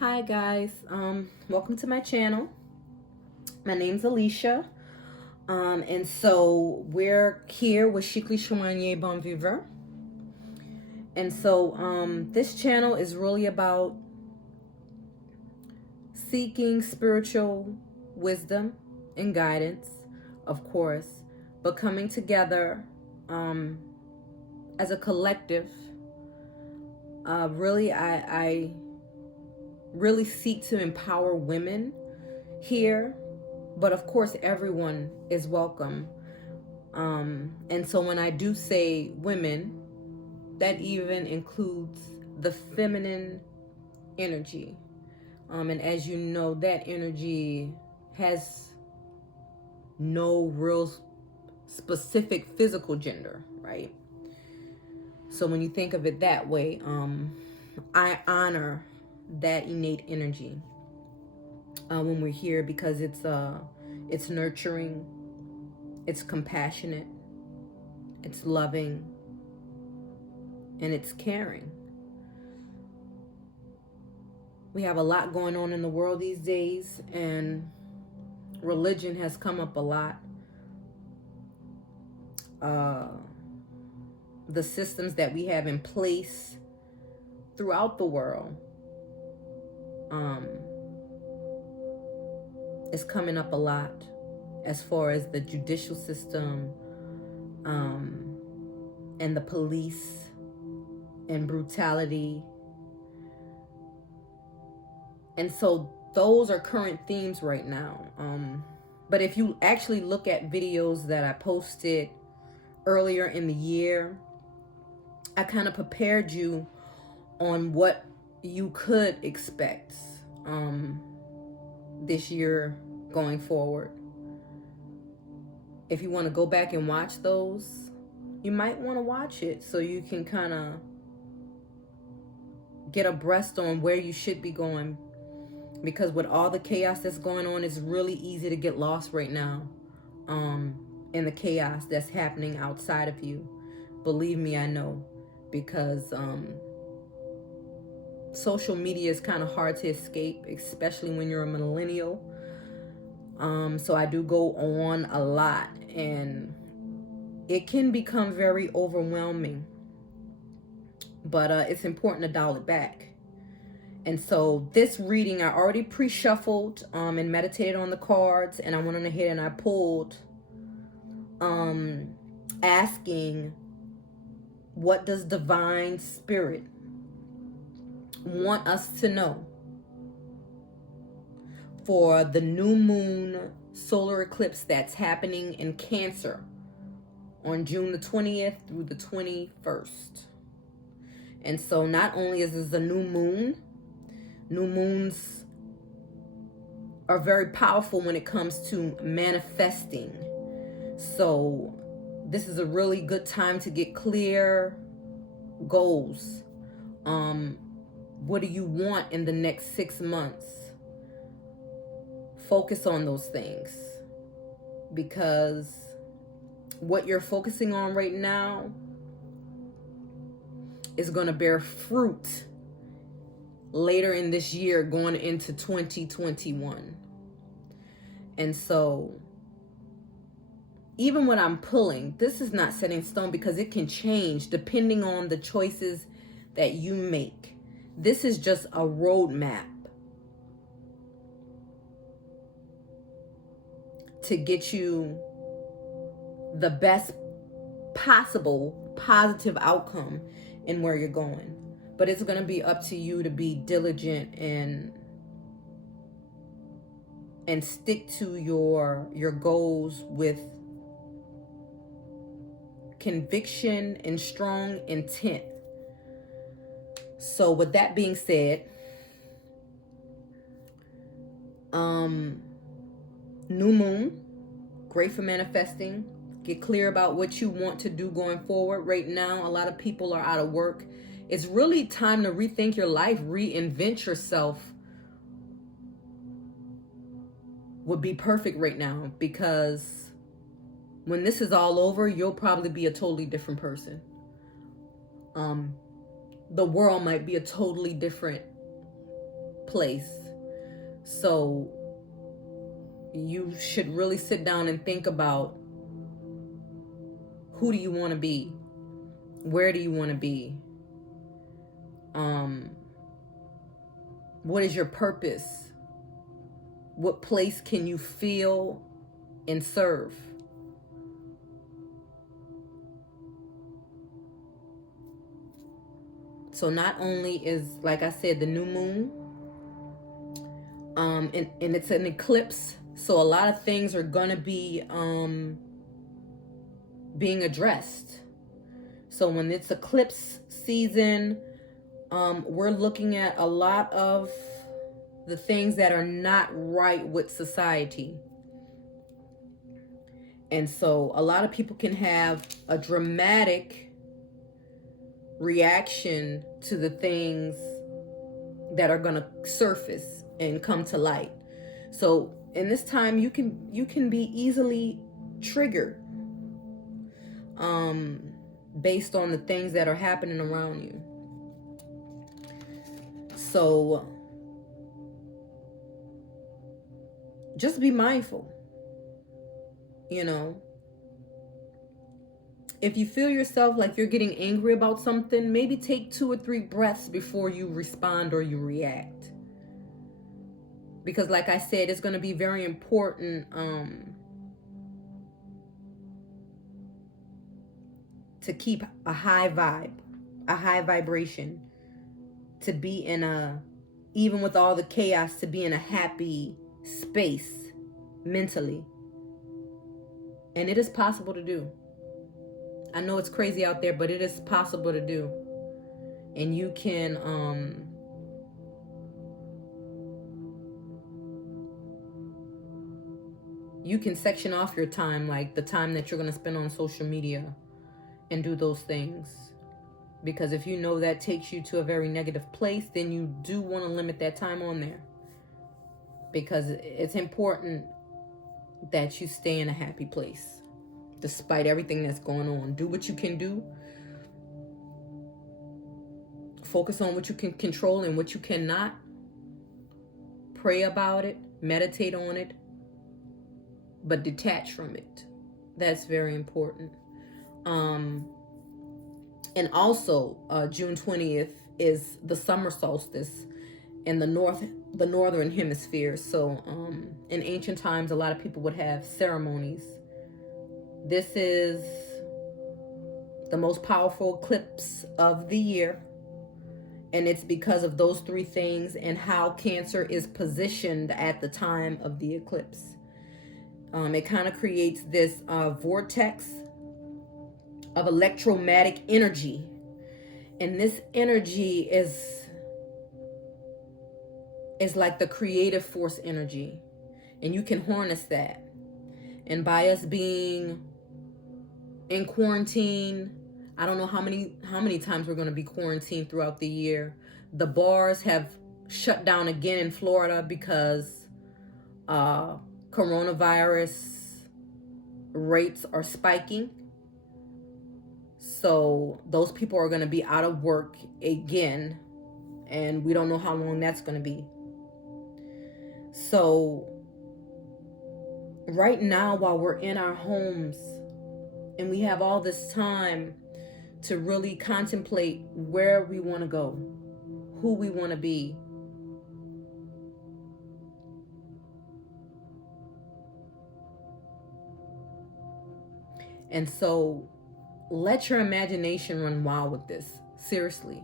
Hi guys, welcome to my channel. My name's Alicia, and so we're here with Chicly Chouanier Bon Vivre. And so this channel is really about seeking spiritual wisdom and guidance, of course, but coming together as a collective. I really seek to empower women here, but of course everyone is welcome. And so when I do say women, that even includes the feminine energy. And as you know, that energy has no real specific physical gender, right? So when you think of it that way, I honor that innate energy when we're here, because it's nurturing, it's compassionate, it's loving, and it's caring. We have a lot going on in the world these days, and religion has come up a lot. The systems that we have in place throughout the world is coming up a lot, as far as the judicial system and the police and brutality. And so those are current themes right now. But if you actually look at videos that I posted earlier in the year, I kind of prepared you on what you could expect this year going forward. If you want to go back and watch those, you might want to watch it so you can kind of get abreast on where you should be going. Because with all the chaos that's going on, it's really easy to get lost right now in the chaos that's happening outside of you. Believe me, I know, because social media is kind of hard to escape, especially when you're a millennial. So I do go on a lot, and it can become very overwhelming, but it's important to dial it back. And so this reading, I already pre-shuffled and meditated on the cards, and I went on ahead and I pulled asking, what does divine spirit want us to know for the new moon solar eclipse that's happening in Cancer on June the 20th through the 21st. And so not only is this a new moon, new moons are very powerful when it comes to manifesting. So this is a really good time to get clear goals. What do you want in the next 6 months? Focus on those things, because what you're focusing on right now is going to bear fruit later in this year, going into 2021. And so even when I'm pulling, this is not set in stone, because it can change depending on the choices that you make. This is just a roadmap to get you the best possible positive outcome in where you're going. But it's going to be up to you to be diligent and stick to your goals with conviction and strong intent. So with that being said, new moon, great for manifesting. Get clear about what you want to do going forward. Right now, a lot of people are out of work. It's really time to rethink your life, reinvent yourself. Would be perfect right now, because when this is all over, you'll probably be a totally different person. The world might be a totally different place. So you should really sit down and think about, who do you want to be? Where do you want to be? What is your purpose? What place can you feel and serve? So not only is, like I said, the new moon, and it's an eclipse, so a lot of things are gonna be being addressed. So when it's eclipse season, we're looking at a lot of the things that are not right with society. And so a lot of people can have a dramatic reaction to the things that are going to surface and come to light. So in this time, you can be easily triggered based on the things that are happening around you. So just be mindful. You know, if you feel yourself like you're getting angry about something, maybe take 2 or 3 breaths before you respond or you react. Because like I said, it's going to be very important to keep a high vibe, a high vibration, to be in even with all the chaos, to be in a happy space mentally. And it is possible to do. I know it's crazy out there, but it is possible to do. And you can section off your time, like the time that you're going to spend on social media, and do those things. Because if you know that takes you to a very negative place, then you do want to limit that time on there. Because it's important that you stay in a happy place despite everything that's going on. Do what you can do. Focus on what you can control and what you cannot. Pray about it, meditate on it, but detach from it. That's very important. And also June 20th is the summer solstice in the northern hemisphere. So in ancient times, a lot of people would have ceremonies. This is the most powerful eclipse of the year, and it's because of those 3 things and how Cancer is positioned at the time of the eclipse. It kind of creates this vortex of electromagnetic energy, and this energy is like the creative force energy, and you can harness that. And by us being in quarantine, I don't know how many times we're going to be quarantined throughout the year. The bars have shut down again in Florida because coronavirus rates are spiking. So those people are going to be out of work again, and we don't know how long that's going to be. So right now, while we're in our homes and we have all this time to really contemplate where we want to go, who we want to be, and so let your imagination run wild with this. Seriously.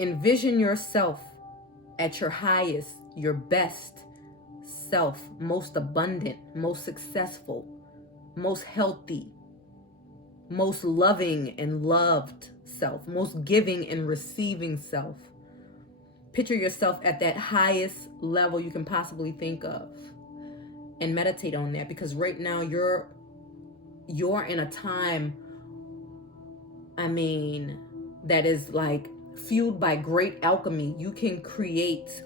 Envision yourself at your highest, your best self, most abundant, most successful, most healthy, most loving and loved self, most giving and receiving self. Picture yourself at that highest level you can possibly think of, and meditate on that, because right now you're in a time, that is like fueled by great alchemy. You can create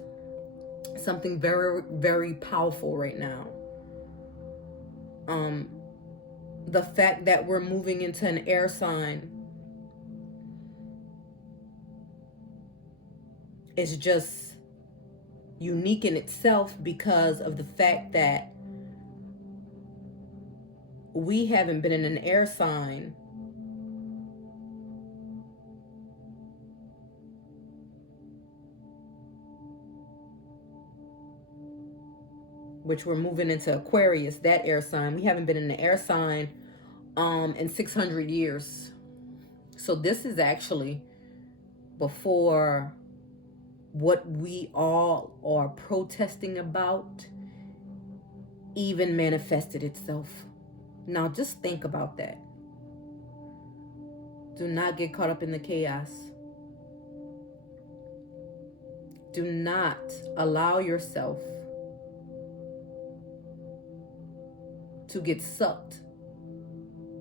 something very, very powerful right now. The fact that we're moving into an air sign is just unique in itself because of the fact that we haven't been in an air sign which we're moving into Aquarius, that air sign. We haven't been in the air sign in 600 years. So this is actually before what we all are protesting about even manifested itself. Now just think about that. Do not get caught up in the chaos. Do not allow yourself to get sucked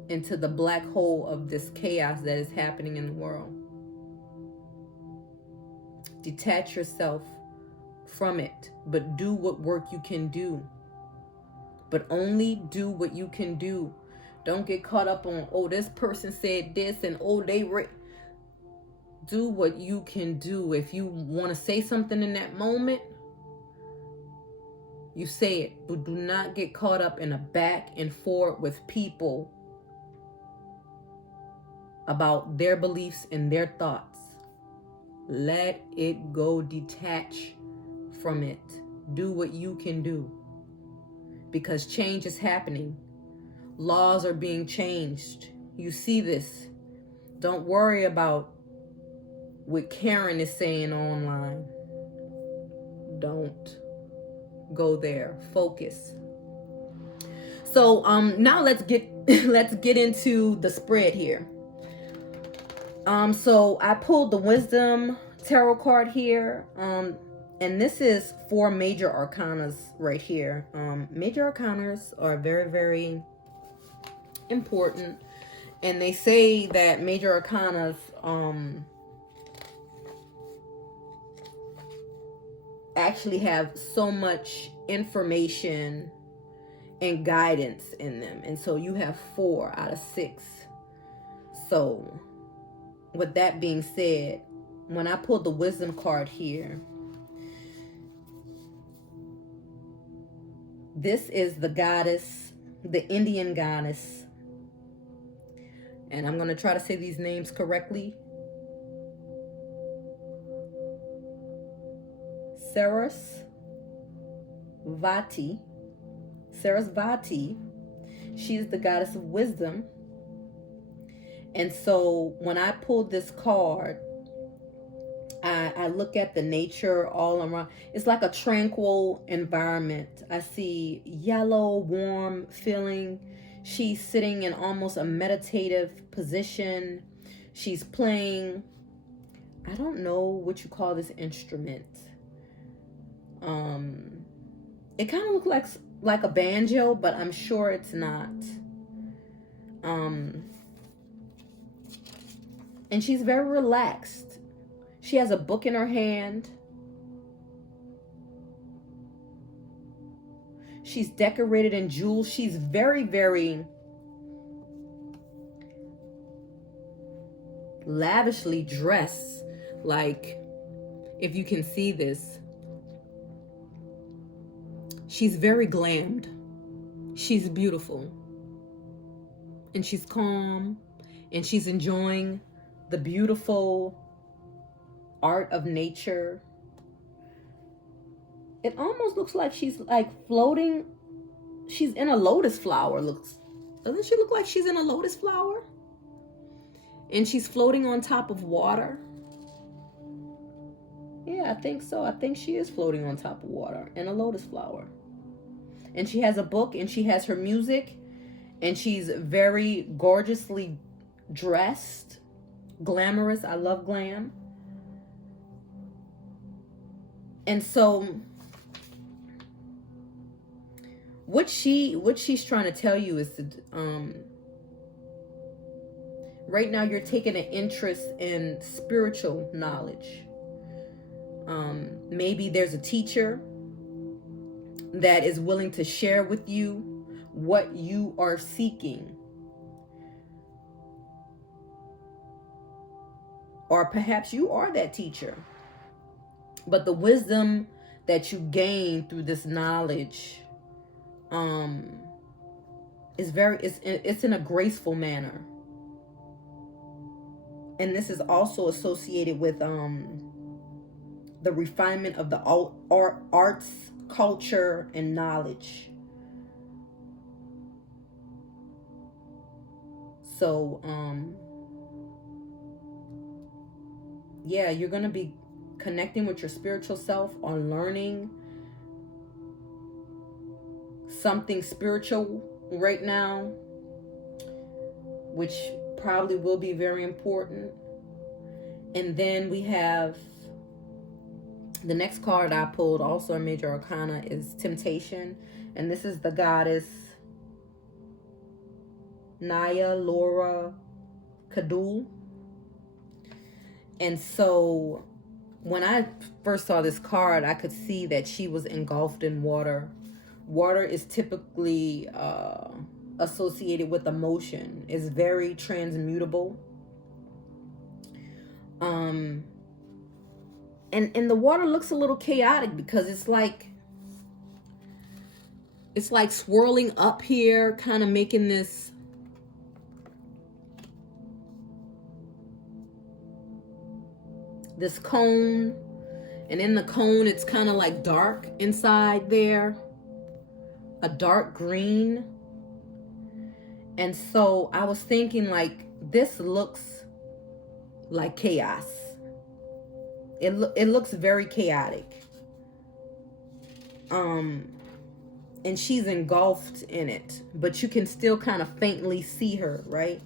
into the black hole of this chaos that is happening in the world. Detach yourself from it, but do what work you can do. But only do what you can do. Don't get caught up on, oh, this person said this, and oh, do what you can do. If you want to say something in that moment, you say it, but do not get caught up in a back and forth with people about their beliefs and their thoughts. Let it go. Detach from it. Do what you can do. Because change is happening. Laws are being changed. You see this. Don't worry about what Karen is saying online. Don't go there. Focus. So now let's get into the spread here. So I pulled the Wisdom Tarot card here. And this is 4 major arcanas right here. Major arcanas are very, very important. And they say that major arcanas actually have so much information and guidance in them. And so you have 4 out of 6. So with that being said, when I pulled the Wisdom card here, this is the goddess, the Indian goddess. And I'm going to try to say these names correctly. Sarasvati. She's the goddess of wisdom. And so when I pulled this card, I look at the nature all around. It's like a tranquil environment. I see yellow, warm feeling. She's sitting in almost a meditative position. She's playing, I don't know what you call this instrument. It kind of looks like a banjo, but I'm sure it's not. And she's very relaxed. She has a book in her hand. She's decorated in jewels. She's very, very lavishly dressed. Like, if you can see this, she's very glammed. She's beautiful. And she's calm. And she's enjoying the beautiful art of nature. It almost looks like she's like floating. She's in a lotus flower. Doesn't she look like she's in a lotus flower? And she's floating on top of water. Yeah, I think so. I think she is floating on top of water in a lotus flower. And she has a book and she has her music. And she's very gorgeously dressed. Glamorous. I love glam. And so what she's trying to tell you is that right now you're taking an interest in spiritual knowledge. Maybe there's a teacher that is willing to share with you what you are seeking. Or perhaps you are that teacher. But the wisdom that you gain through this knowledge is it's in a graceful manner. And this is also associated with the refinement of the arts, culture, and knowledge. So yeah, you're going to be connecting with your spiritual self, or learning something spiritual right now, which probably will be very important. And then we have the next card I pulled, also a major arcana, is Temptation. And this is the goddess Naya Laura Kadul. And so when I first saw this card, I could see that she was engulfed in water. Water is typically associated with emotion. It's very transmutable. And the water looks a little chaotic because it's like swirling up here, kind of making this cone, and in the cone it's kind of like dark inside there, a dark green. And so I was thinking, like, this looks like chaos. It looks very chaotic. And she's engulfed in it, but you can still kind of faintly see her, right?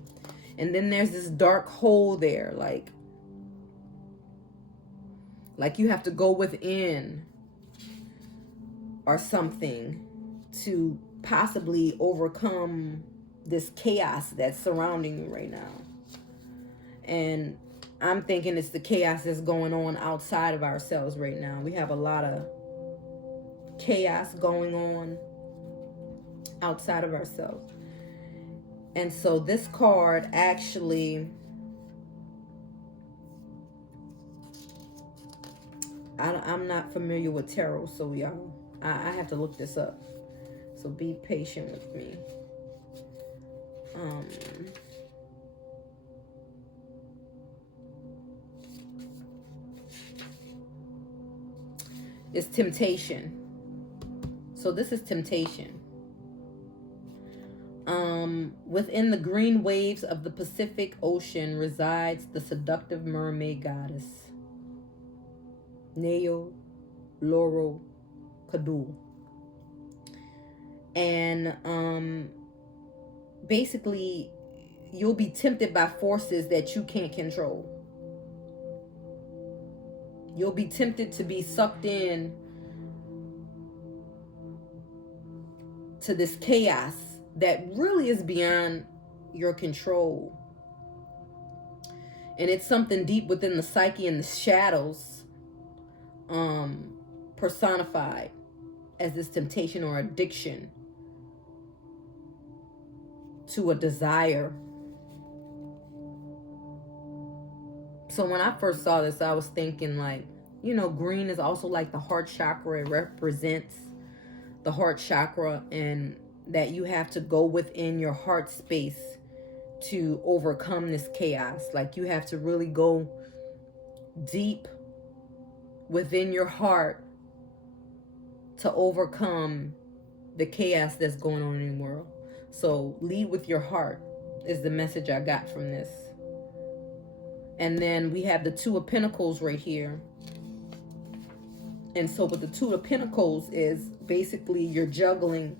And then there's this dark hole there, like you have to go within or something to possibly overcome this chaos that's surrounding you right now. And I'm thinking it's the chaos that's going on outside of ourselves right now. We have a lot of chaos going on outside of ourselves. And so this card actually, I'm not familiar with tarot, so y'all, I have to look this up. So be patient with me. It's temptation. So this is temptation. Within the green waves of the Pacific Ocean resides the seductive mermaid goddess Naya Laura Kadul. And basically you'll be tempted by forces that you can't control. You'll be tempted to be sucked in to this chaos that really is beyond your control. And it's something deep within the psyche and the shadows, personified as this temptation or addiction to a desire. So when I first saw this, I was thinking, like, you know, green is also like the heart chakra. It represents the heart chakra, and that you have to go within your heart space to overcome this chaos. Like, you have to really go deep within your heart to overcome the chaos that's going on in the world. So lead with your heart is the message I got from this. And then we have the Two of Pentacles right here. And so what the Two of Pentacles is, basically you're juggling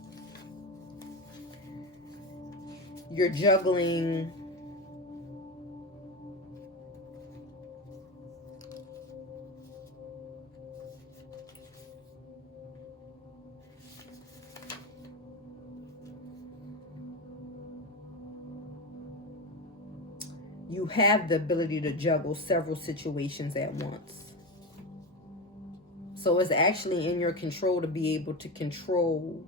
you have the ability to juggle several situations at once. So it's actually in your control to be able to control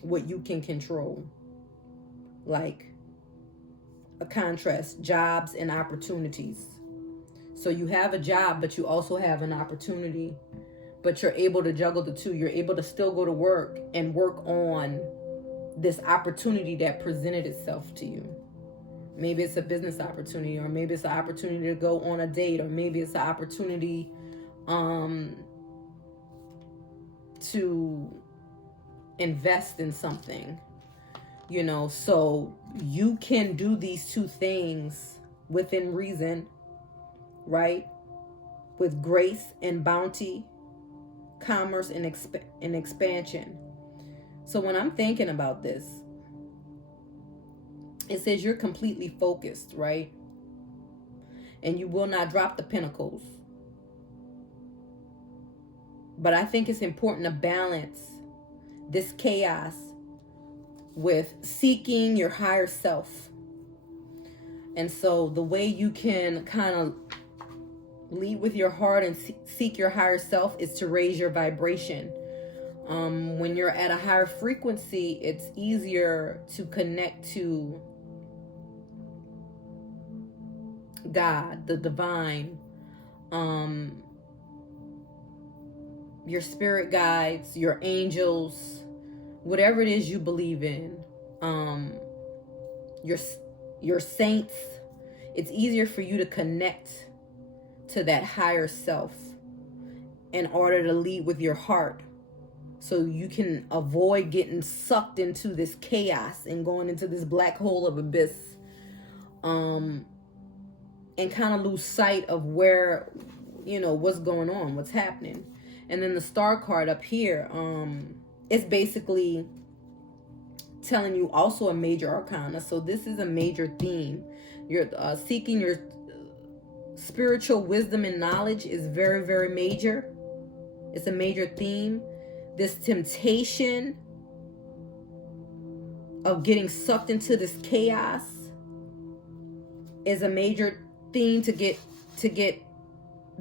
what you can control. Like a contrast, jobs and opportunities. So you have a job, but you also have an opportunity, but you're able to juggle the two. You're able to still go to work and work on this opportunity that presented itself to you. Maybe it's a business opportunity, or maybe it's an opportunity to go on a date, or maybe it's an opportunity to invest in something, you know. So you can do these two things within reason, right? With grace and bounty, commerce and expansion. So when I'm thinking about this, it says you're completely focused, right? And you will not drop the pentacles. But I think it's important to balance this chaos with seeking your higher self. And so the way you can kind of lead with your heart and seek your higher self is to raise your vibration. When you're at a higher frequency, it's easier to connect to God, the divine, your spirit guides, your angels, whatever it is you believe in, your saints. It's easier for you to connect to that higher self in order to lead with your heart, so you can avoid getting sucked into this chaos and going into this black hole of abyss, and kind of lose sight of where, you know, what's going on, what's happening. And then the star card up here, it's basically telling you also a major arcana. So this is a major theme. You're seeking your spiritual wisdom and knowledge is very, very major. It's a major theme. This temptation of getting sucked into this chaos is a major theme, to get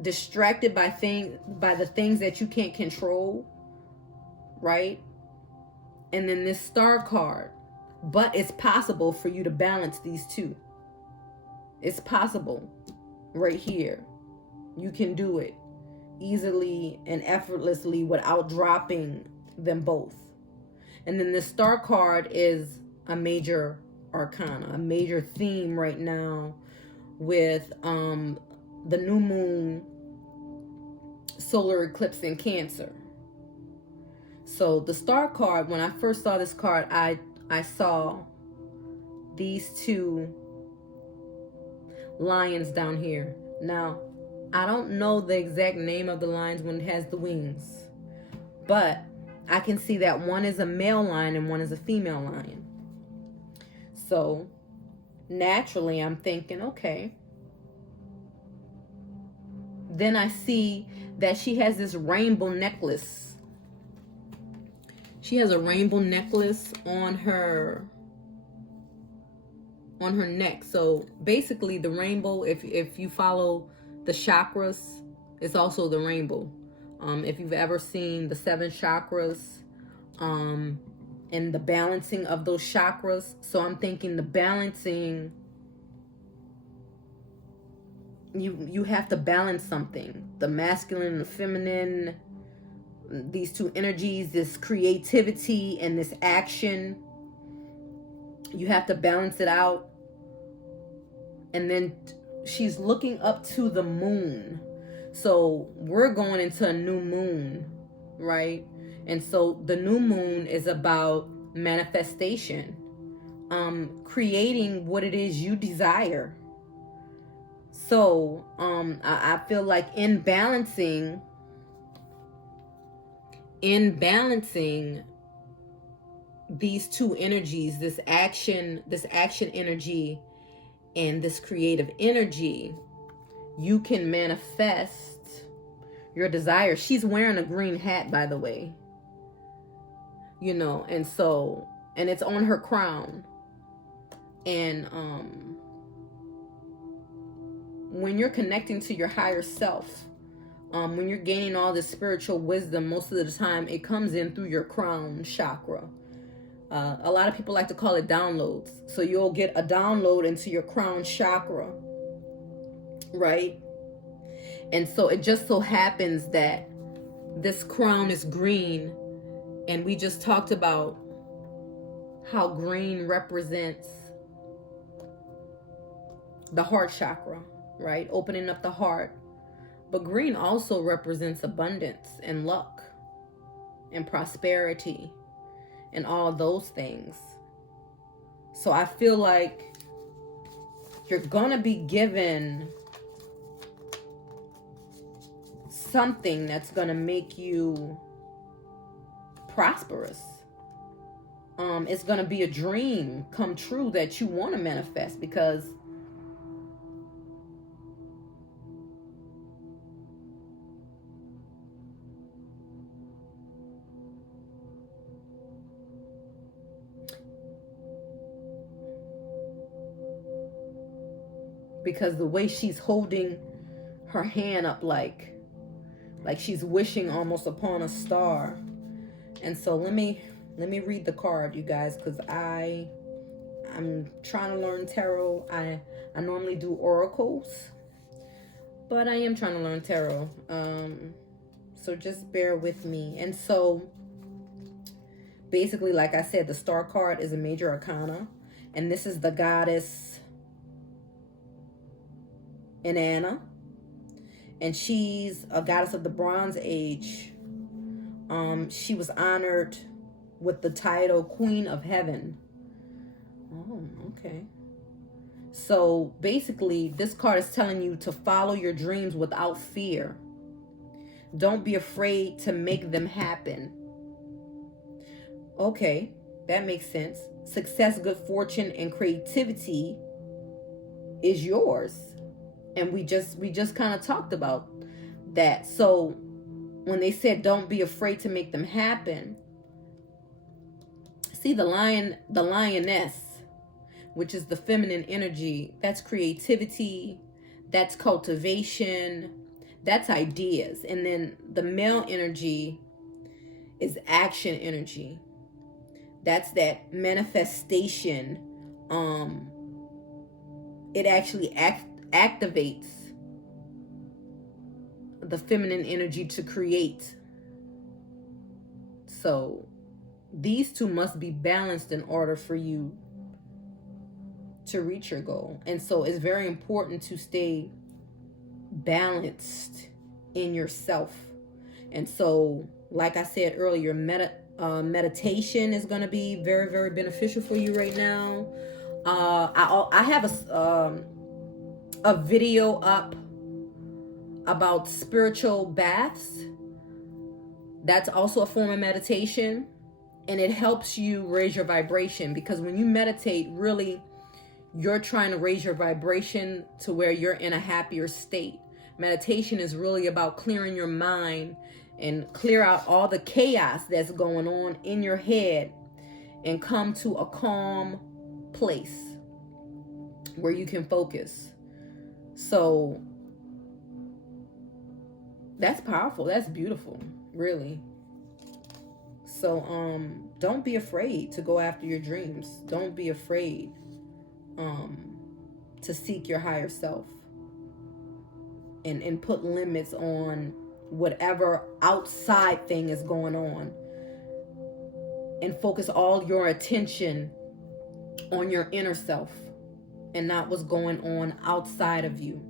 distracted by the things that you can't control, right? And then this star card, but it's possible for you to balance these two. It's possible right here. You can do it easily and effortlessly without dropping them both. And then the star card is a major arcana, a major theme right now with the new moon solar eclipse in Cancer. So the star card, when I first saw this card, I saw these two lions down here. Now, I don't know the exact name of the lions when it has the wings, but I can see that one is a male lion and one is a female lion. So naturally I'm thinking, okay. Then I see that she has this rainbow necklace. She has a rainbow necklace on her neck. So basically the rainbow, if you follow the chakras, it's also the rainbow. If you've ever seen the 7 chakras, and the balancing of those chakras. So I'm thinking the balancing, you have to balance something. The masculine and the feminine, these two energies, this creativity and this action. You have to balance it out. And then she's looking up to the moon. So we're going into a new moon, right? And so the new moon is about manifestation, creating what it is you desire. So I feel like in balancing these two energies, this action energy and this creative energy, you can manifest your desire. She's wearing a green hat, by the way, you know, and it's on her crown. And when you're connecting to your higher self, when you're gaining all this spiritual wisdom, most of the time it comes in through your crown chakra. A lot of people like to call it downloads. So you'll get a download into your crown chakra, right? And so it just so happens that this crown is green, and we just talked about how green represents the heart chakra, right? Opening up the heart. But green also represents abundance and luck and prosperity and all those things. So I feel like you're gonna be given something that's gonna make you prosperous. It's gonna be a dream come true that you want to manifest, because the way she's holding her hand up, like she's wishing almost upon a star. And so let me read the card, you guys, because I'm trying to learn tarot. I normally do oracles, but I am trying to learn tarot. So just bear with me. And so basically, like I said, the star card is a major arcana, and this is the goddess Inanna, and she's a goddess of the Bronze Age. She was honored with the title Queen of Heaven. Oh, okay. So basically, this card is telling you to follow your dreams without fear. Don't be afraid to make them happen. Okay, that makes sense. Success, good fortune, and creativity is yours. And we just kind of talked about that. So when they said don't be afraid to make them happen, see the lioness, which is the feminine energy, that's creativity, that's cultivation, that's ideas. And then the male energy is action energy. That's that manifestation. It actually activates the feminine energy to create. So these two must be balanced in order for you to reach your goal. And so it's very important to stay balanced in yourself. And so, like I said earlier, meditation is going to be very, very beneficial for you right now. I have a video up about spiritual baths. That's also a form of meditation, and it helps you raise your vibration, because when you meditate, really you're trying to raise your vibration to where you're in a happier state. Meditation is really about clearing your mind and clear out all the chaos that's going on in your head and come to a calm place where you can focus. So that's powerful. That's beautiful, really. So don't be afraid to go after your dreams. Don't be afraid to seek your higher self and put limits on whatever outside thing is going on, and focus all your attention on your inner self and not what's going on outside of you.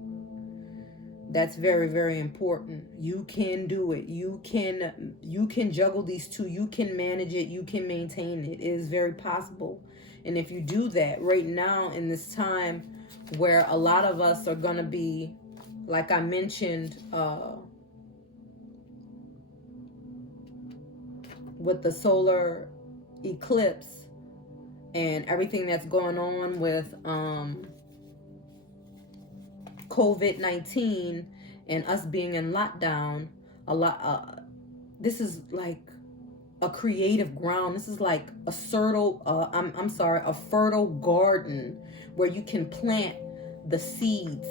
That's very, very important. You can do it. You can juggle these two. You can manage it. You can maintain it. It is very possible. And if you do that right now in this time where a lot of us are going to be, like I mentioned, with the solar eclipse and everything that's going on with COVID-19 and us being in lockdown, this is like a creative ground. This is like a fertile garden where you can plant the seeds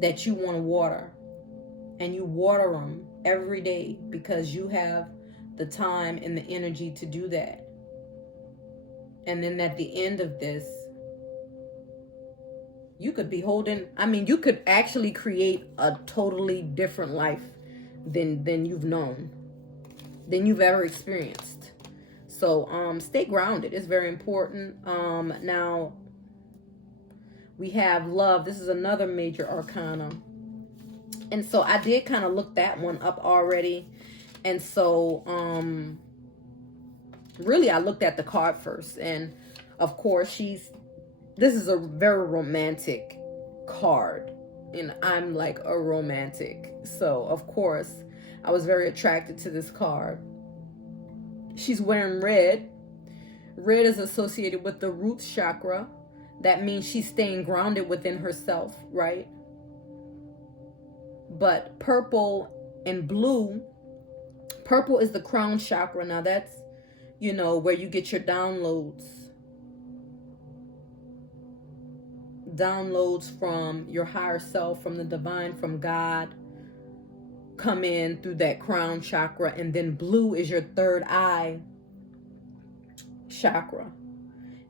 that you want to water, and you water them every day because you have the time and the energy to do that. And then at the end of this, You could be holding, I mean, you could actually create a totally different life than you've known, than you've ever experienced. So stay grounded. It's very important. Now we have love. This is another major arcana. And so I did kind of look that one up already. And so really I looked at the card first. And of course this is a very romantic card. And I'm like a romantic. So of course I was very attracted to this card. She's wearing red. Red is associated with the root chakra. That means she's staying grounded within herself, right? But purple and blue, purple is the crown chakra. Now that's, you know, where you get your downloads. Downloads from your higher self, from the divine, from God, come in through that crown chakra. And then blue is your third eye chakra.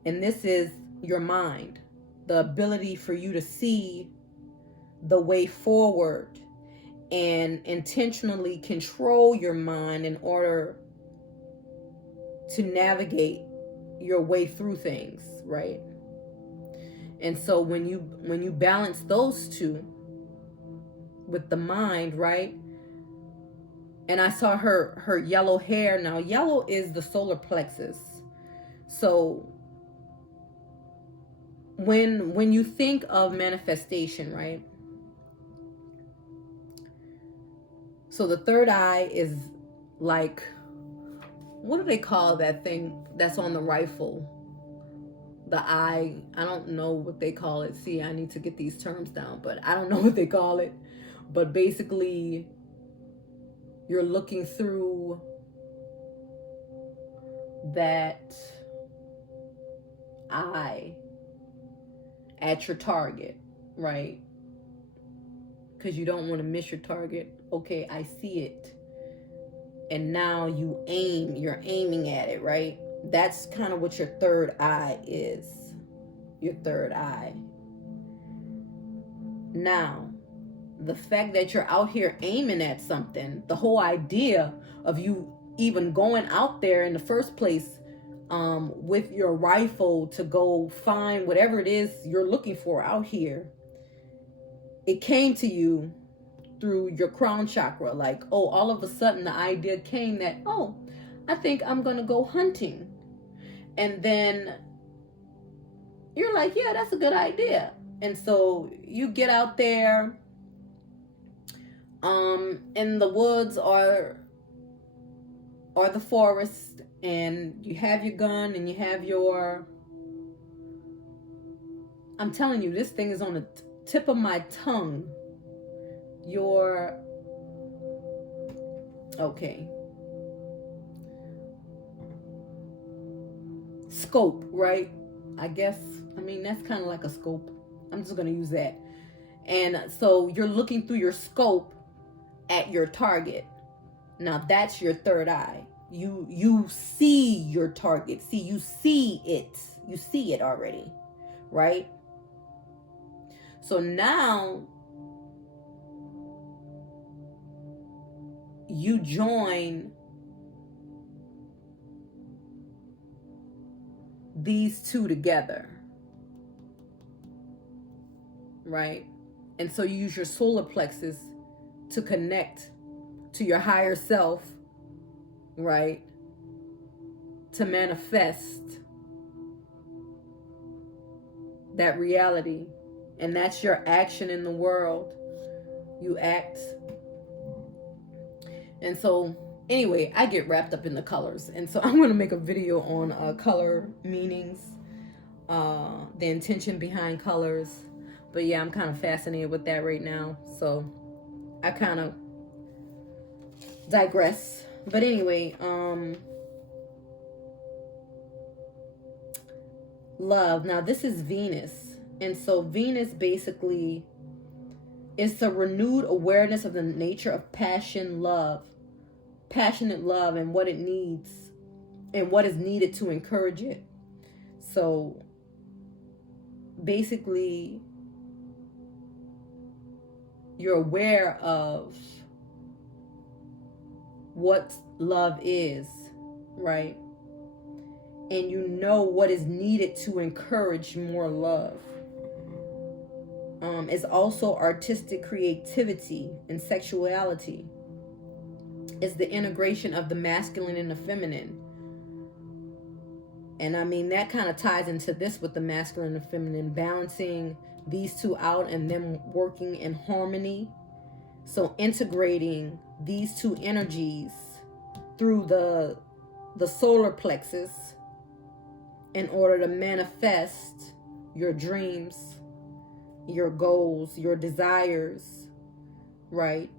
And this is your mind, the ability for you to see the way forward and intentionally control your mind in order to navigate your way through things, right? And so when you balance those two with the mind, right? And I saw her yellow hair. Now yellow is the solar plexus. So when you think of manifestation, right? So the third eye is like, what do they call that thing that's on the rifle? The eye, I don't know what they call it. See, I need to get these terms down, but I don't know what they call it. But basically, you're looking through that eye at your target, right? Because you don't want to miss your target. Okay, I see it. And now you aim, you're aiming at it, right? That's kind of what your third eye is. Your third eye. Now, the fact that you're out here aiming at something, the whole idea of you even going out there in the first place with your rifle to go find whatever it is you're looking for out here, it came to you through your crown chakra. Like, oh, all of a sudden the idea came that, oh, I think I'm gonna go hunting. And then you're like, yeah, that's a good idea. And so you get out there in the woods or the forest, and you have your gun and you have your, I'm telling you, this thing is on the tip of my tongue. Okay. Scope, right? I guess, I mean, that's kind of like a scope. I'm just going to use that. And so you're looking through your scope at your target. Now that's your third eye. You see your target. See, you see it. You see it already, right? So now you join these two together, right? And so you use your solar plexus to connect to your higher self, right? To manifest that reality. And that's your action in the world. You act. And so anyway, I get wrapped up in the colors. And so I'm going to make a video on color meanings, the intention behind colors. But yeah, I'm kind of fascinated with that right now. So I kind of digress. But anyway, love. Now this is Venus. And so Venus basically is a renewed awareness of the nature of passionate love, and what it needs and what is needed to encourage it. So basically you're aware of what love is, right? And you know what is needed to encourage more love. It's also artistic creativity and sexuality. It's the integration of the masculine and the feminine. And I mean, that kind of ties into this with the masculine and feminine, balancing these two out and them working in harmony. So integrating these two energies through the solar plexus in order to manifest your dreams, your goals, your desires, right?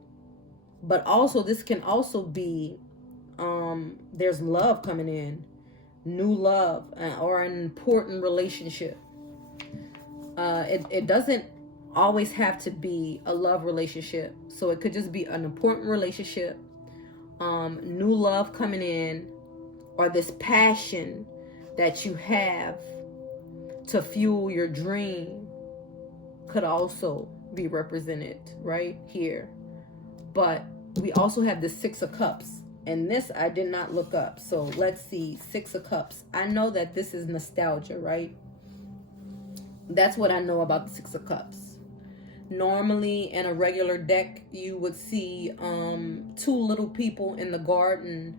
But also this can also be there's love coming in, new love, or an important relationship. It doesn't always have to be a love relationship. So it could just be an important relationship, new love coming in, or this passion that you have to fuel your dream could also be represented right here. But we also have the Six of Cups, and this I did not look up. So let's see, Six of Cups. I know that this is nostalgia, right? That's what I know about the Six of Cups. Normally in a regular deck, you would see two little people in the garden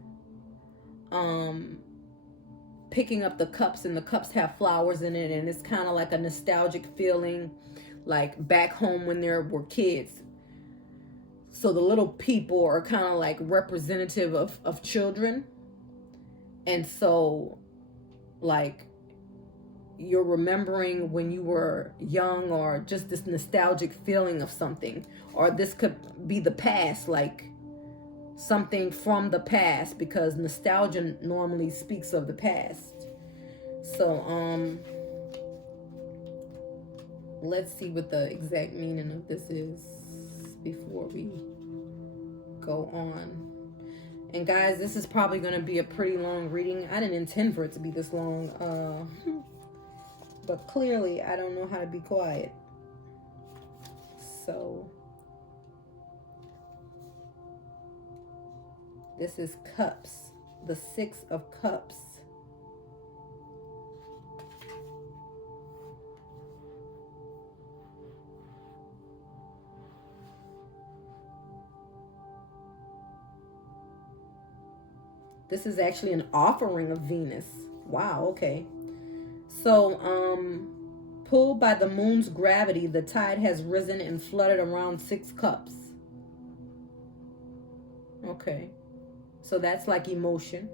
picking up the cups, and the cups have flowers in it, and it's kind of like a nostalgic feeling, like back home when there were kids. So the little people are kind of like representative of children. And so like you're remembering when you were young, or just this nostalgic feeling of something. Or this could be the past, like something from the past, because nostalgia normally speaks of the past. So let's see what the exact meaning of this is before we go on. And guys, this is probably going to be a pretty long reading. I didn't intend for it to be this long, but clearly I don't know how to be quiet. So this is Cups, the Six of Cups. This is actually an offering of Venus. Wow, okay. So, pulled by the moon's gravity, the tide has risen and flooded around Six Cups. Okay. So that's like emotion.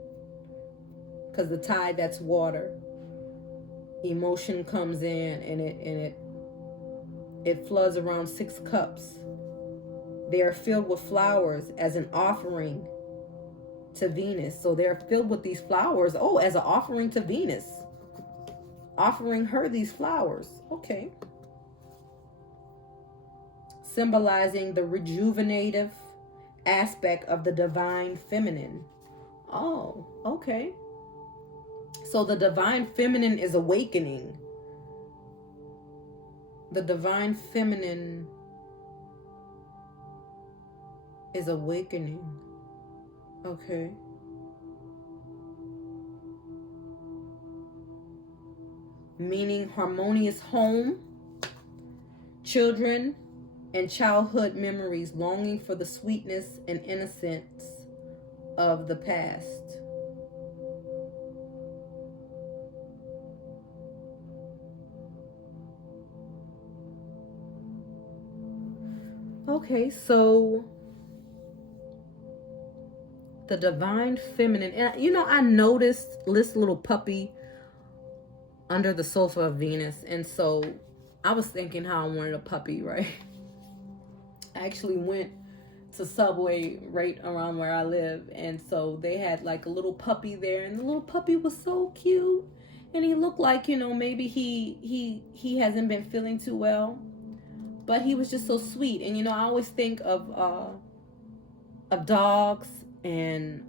Because the tide, that's water. Emotion comes in and it floods around Six Cups. They are filled with flowers as an offering to Venus. So they're filled with these flowers, as an offering to Venus, offering her these flowers. Okay. Symbolizing the rejuvenative aspect of the divine feminine. Oh, okay. So the divine feminine is awakening. The divine feminine is awakening. Okay. Meaning harmonious home, children, and childhood memories, longing for the sweetness and innocence of the past. Okay, so the divine feminine. And, I noticed this little puppy under the sofa of Venus. And so I was thinking how I wanted a puppy, right? I actually went to Subway right around where I live. And so they had like a little puppy there. And the little puppy was so cute. And he looked like, maybe he hasn't been feeling too well. But he was just so sweet. And, I always think of dogs. And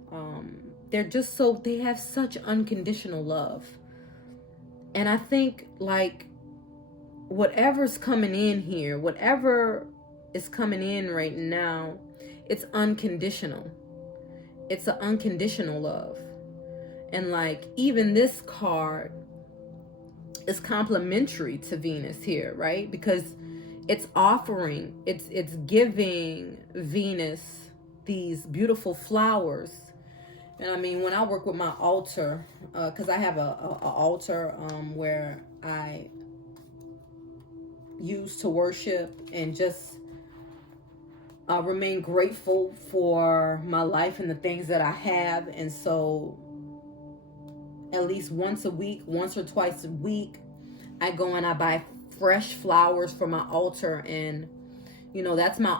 they have such unconditional love. And I think like whatever's coming in here, whatever is coming in right now, it's unconditional. It's an unconditional love. And like, even this card is complementary to Venus here, right? Because it's offering, it's giving Venus these beautiful flowers. And I mean, when I work with my altar, because I have a altar where I use to worship and just remain grateful for my life and the things that I have. And so at least once a week, once or twice a week, I go and I buy fresh flowers for my altar. And, you know, that's my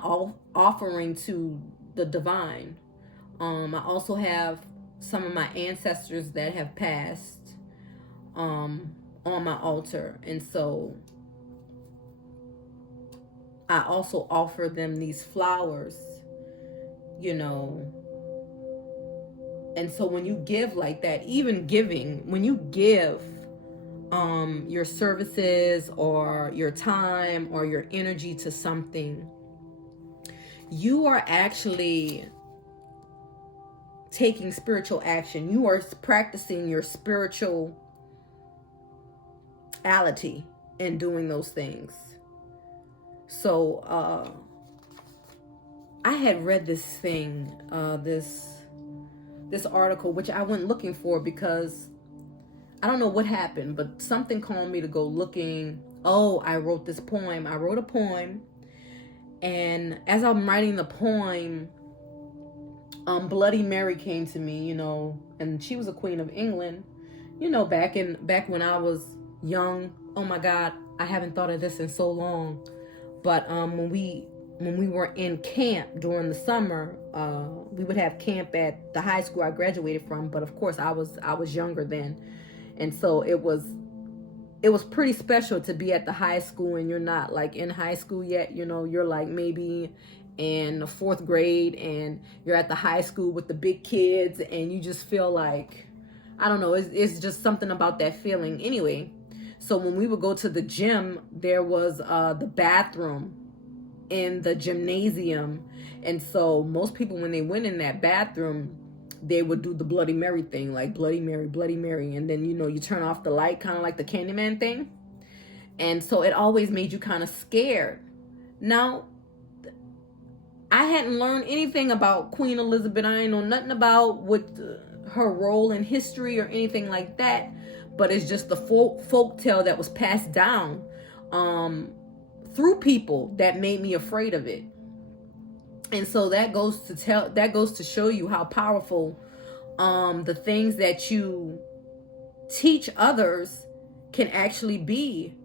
offering to the divine. I also have some of my ancestors that have passed on my altar. And so I also offer them these flowers, you know. And so when you give like that, even giving, when you give your services or your time or your energy to something, you are actually taking spiritual action. You are practicing your spirituality in doing those things. So I had read this thing, this article, which I went looking for because I don't know what happened, but something called me to go looking. Oh, I wrote this poem. I wrote a poem, and as I'm writing the poem, Bloody Mary came to me, you know, and she was a queen of England, you know, back when I was young. Oh my God, I haven't thought of this in so long. But when we were in camp during the summer, we would have camp at the high school I graduated from. But of course, I was younger then, and so it was pretty special to be at the high school, and you're not like in high school yet. You know, you're like maybe in the 4th grade, and you're at the high school with the big kids, and you just feel like, I don't know, it's just something about that feeling. Anyway, so when we would go to the gym, there was the bathroom in the gymnasium. And so most people, when they went in that bathroom, they would do the Bloody Mary thing, like Bloody Mary, Bloody Mary. And then, you know, you turn off the light, kind of like the Candyman thing. And so it always made you kind of scared. Now, I hadn't learned anything about Queen Elizabeth. I ain't know nothing about what her role in history or anything like that. But it's just the folk tale that was passed down through people that made me afraid of it. And so that goes to show you how powerful the things that you teach others can actually be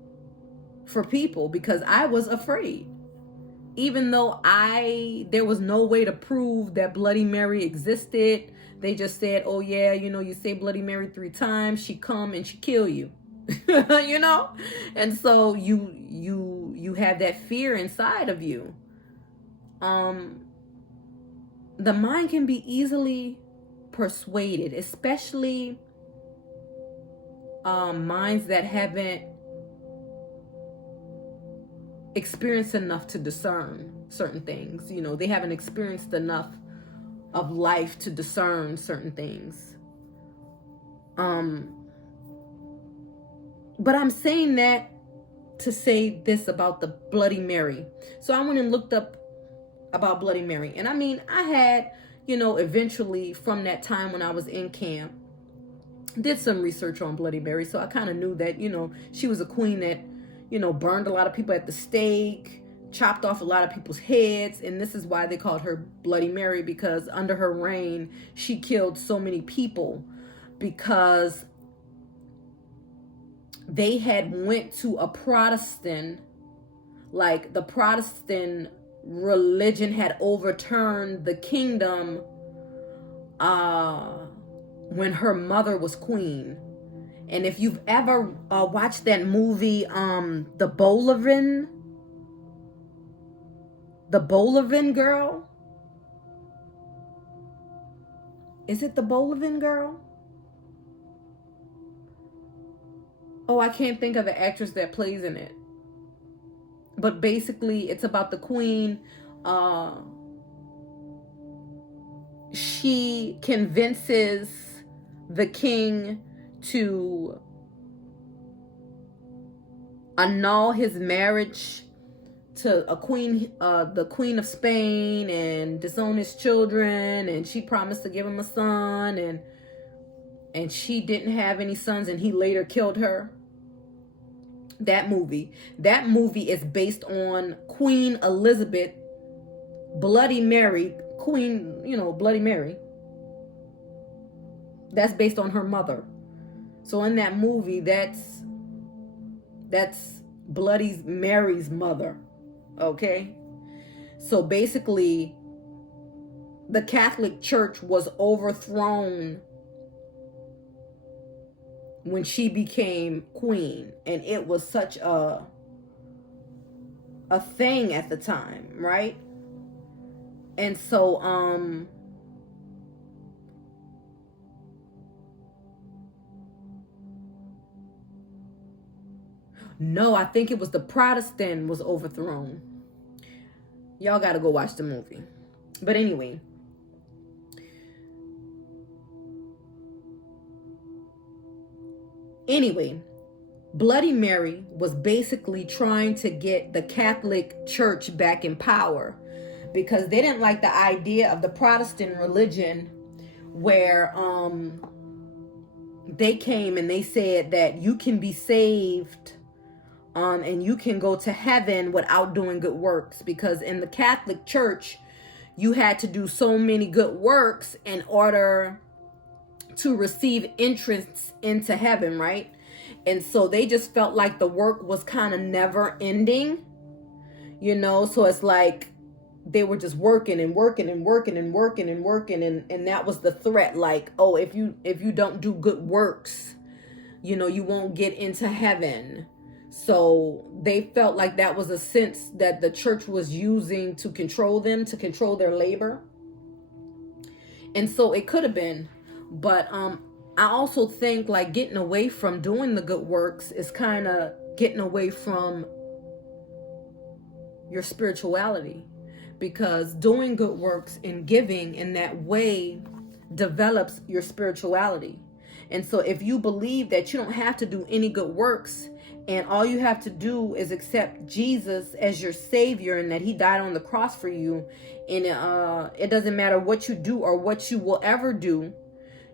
for people. Because I was afraid, even though there was no way to prove that Bloody Mary existed. They just said, oh yeah, you know, you say Bloody Mary 3 times, she come and she kill you. You know? And so you have that fear inside of you. The mind can be easily persuaded, especially minds that haven't experienced enough to discern certain things. You know, they haven't experienced enough of life to discern certain things. But I'm saying that to say this about the Bloody Mary. So I went and looked up about Bloody Mary. And I mean, I had, you know, eventually from that time when I was in camp, did some research on Bloody Mary. So I kind of knew that, you know, she was a queen that, you know, burned a lot of people at the stake, chopped off a lot of people's heads. And this is why they called her Bloody Mary, because under her reign, she killed so many people because they had went to a Protestant, like the Protestant religion had overturned the kingdom when her mother was queen. And if you've ever watched that movie, the Bolivian girl, is it the Bolivian girl? Oh, I can't think of the actress that plays in it. But basically, it's about the queen. She convinces the king to annul his marriage to a queen, the Queen of Spain, and disown his children. And she promised to give him a son, and she didn't have any sons, and he later killed her. That movie is based on Queen Elizabeth, Bloody Mary, Queen, Bloody Mary. That's based on her mother. So in that movie, that's Bloody Mary's mother. Okay? So basically, the Catholic Church was overthrown when she became queen, and it was such a thing at the time, right? And so no, I think it was the Protestant was overthrown. Y'all gotta go watch the movie. But anyway, Bloody Mary was basically trying to get the Catholic Church back in power, because they didn't like the idea of the Protestant religion, where they came and they said that you can be saved and you can go to heaven without doing good works, because in the Catholic Church you had to do so many good works in order to receive entrance into heaven, right? And so they just felt like the work was kind of never ending, so it's like they were just working and working and working and working and working, and that was the threat, like, oh, if you don't do good works, you won't get into heaven. So they felt like that was a sense that the church was using to control them, to control their labor. And so it could have been, but I also think like getting away from doing the good works is kind of getting away from your spirituality, because doing good works and giving in that way develops your spirituality. And so if you believe that you don't have to do any good works, and all you have to do is accept Jesus as your Savior, and that He died on the cross for you, and it doesn't matter what you do or what you will ever do,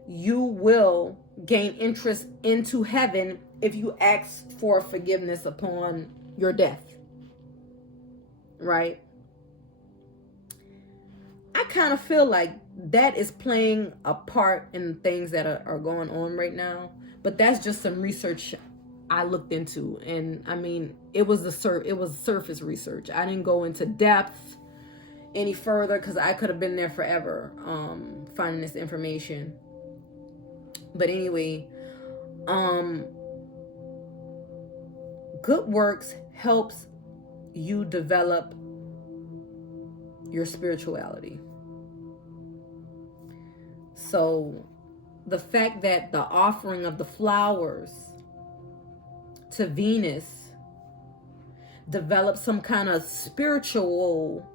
you will gain interest into heaven if you ask for forgiveness upon your death, right? I kind of feel like that is playing a part in things that are going on right now, but that's just some research I looked into, and I mean, it was surface research. I didn't go into depth any further, because I could have been there forever finding this information. But anyway, good works helps you develop your spirituality. So the fact that the offering of the flowers to Venus develops some kind of spiritual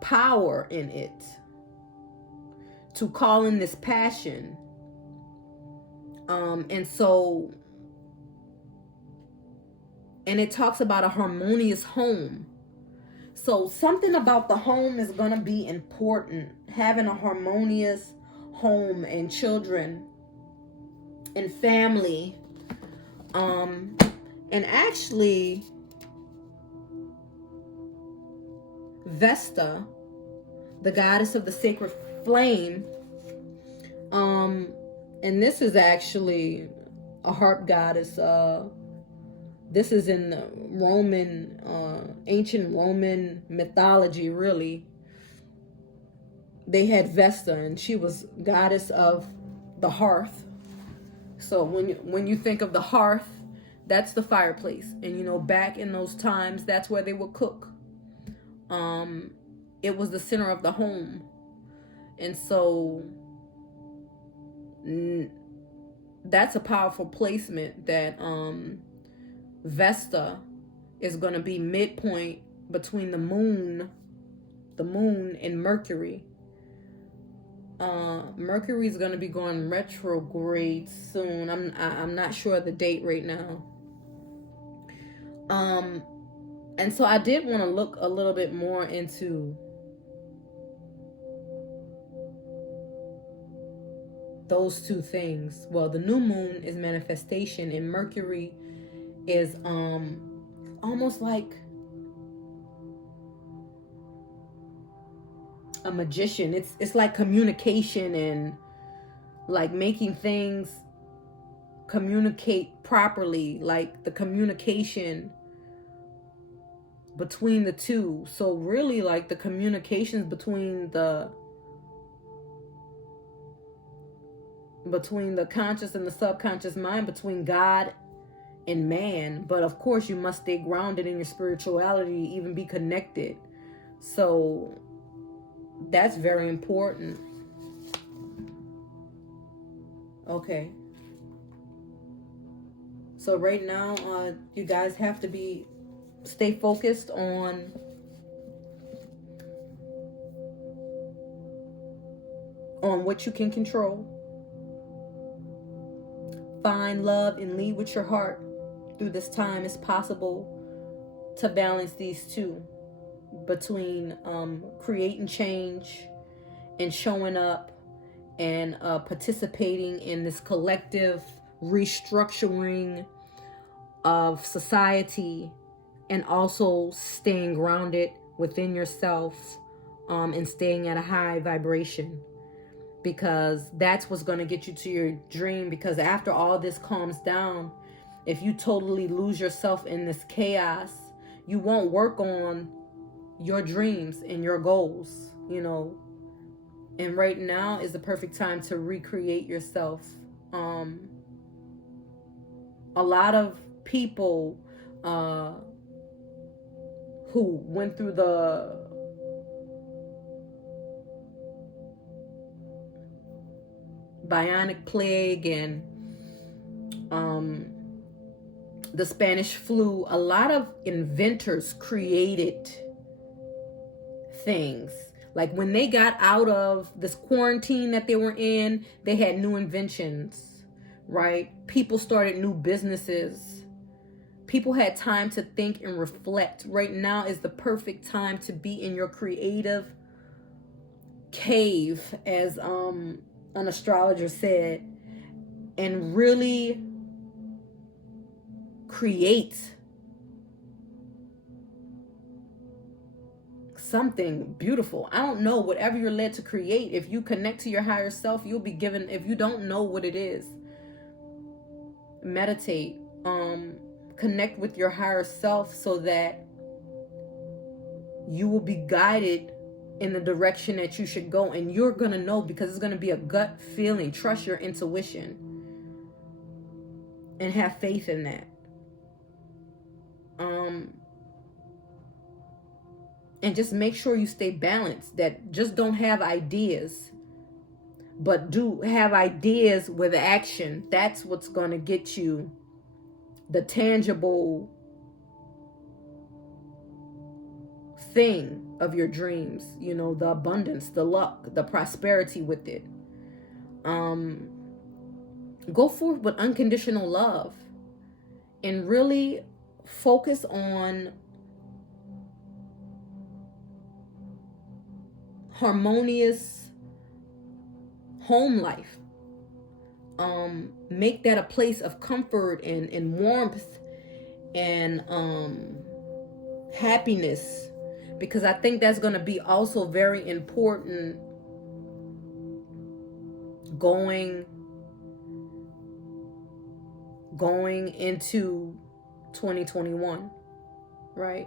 power in it to call in this passion. And it talks about a harmonious home. So something about the home is going to be important. Having a harmonious home and children and family. And actually, Vesta, the goddess of the sacred flame, and this is actually a harp goddess. This is in the Roman, ancient Roman mythology, really. They had Vesta, and she was goddess of the hearth. So when you think of the hearth, that's the fireplace. And back in those times, that's where they would cook. It was the center of the home. And so that's a powerful placement that Vesta is going to be midpoint between the moon and Mercury. Mercury is going to be going retrograde soon. I'm not sure of the date right now. And so I did want to look a little bit more into those two things. Well, the new moon is manifestation, and Mercury is almost like a magician. It's like communication and like making things communicate properly, like the communication between the two. So really, like the communications between the conscious and the subconscious mind, between God and man. But of course you must stay grounded in your spirituality, even be connected. So that's very important. Okay. So right now, you guys have to stay focused on what you can control. Find love and lead with your heart. Through this time, it's possible to balance these two, between creating change and showing up and participating in this collective restructuring of society, and also staying grounded within yourself and staying at a high vibration, because that's what's going to get you to your dream. Because after all this calms down, if you totally lose yourself in this chaos, you won't work on your dreams and your goals, you know. And right now is the perfect time to recreate yourself. A lot of people who went through the bionic plague and the Spanish flu, a lot of inventors created things. Like when they got out of this quarantine that they were in, they had new inventions, right? People started new businesses. People had time to think and reflect. Right now is the perfect time to be in your creative cave, as an astrologer said, and really create something beautiful. I don't know, whatever you're led to create. If you connect to your higher self, you'll be given. If you don't know what it is, meditate, connect with your higher self, so that you will be guided in the direction that you should go. And you're gonna know, because it's gonna be a gut feeling. Trust your intuition and have faith in that. And just make sure you stay balanced. That just don't have ideas, but do have ideas with action. That's what's going to get you the tangible thing of your dreams. You know, the abundance, the luck, the prosperity with it. Go forth with unconditional love and really focus on harmonious home life. Make that a place of comfort and warmth and happiness, because I think that's going to be also very important going into 2021, right?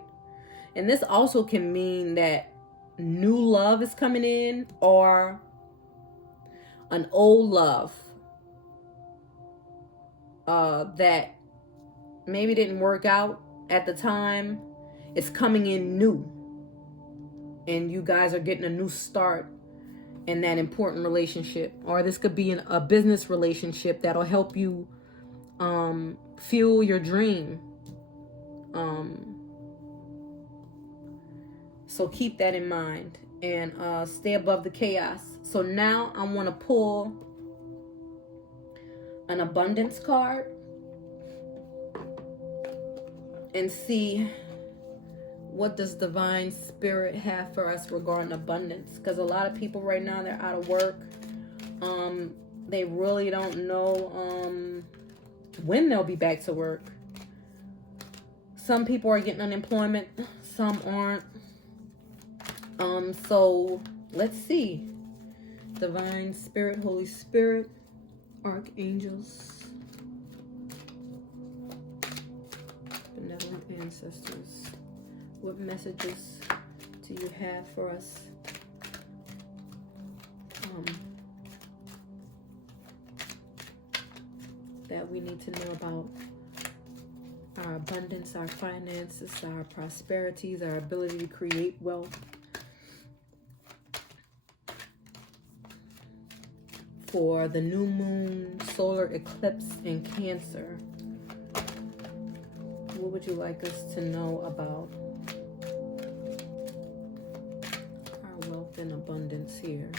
And this also can mean that new love is coming in, or an old love that maybe didn't work out at the time. It's coming in new, and you guys are getting a new start in that important relationship. Or this could be a business relationship that'll help you fuel your dream, So keep that in mind and stay above the chaos. So now I want to pull an abundance card and see what does divine spirit have for us regarding abundance. Because a lot of people right now, they're out of work. They really don't know when they'll be back to work. Some people are getting unemployment, some aren't. So let's see. Divine spirit, Holy Spirit, archangels, benevolent ancestors. What messages do you have for us? That we need to know about our abundance, our finances, our prosperities, our ability to create wealth. For the new moon, solar eclipse in Cancer, what would you like us to know about our wealth and abundance here?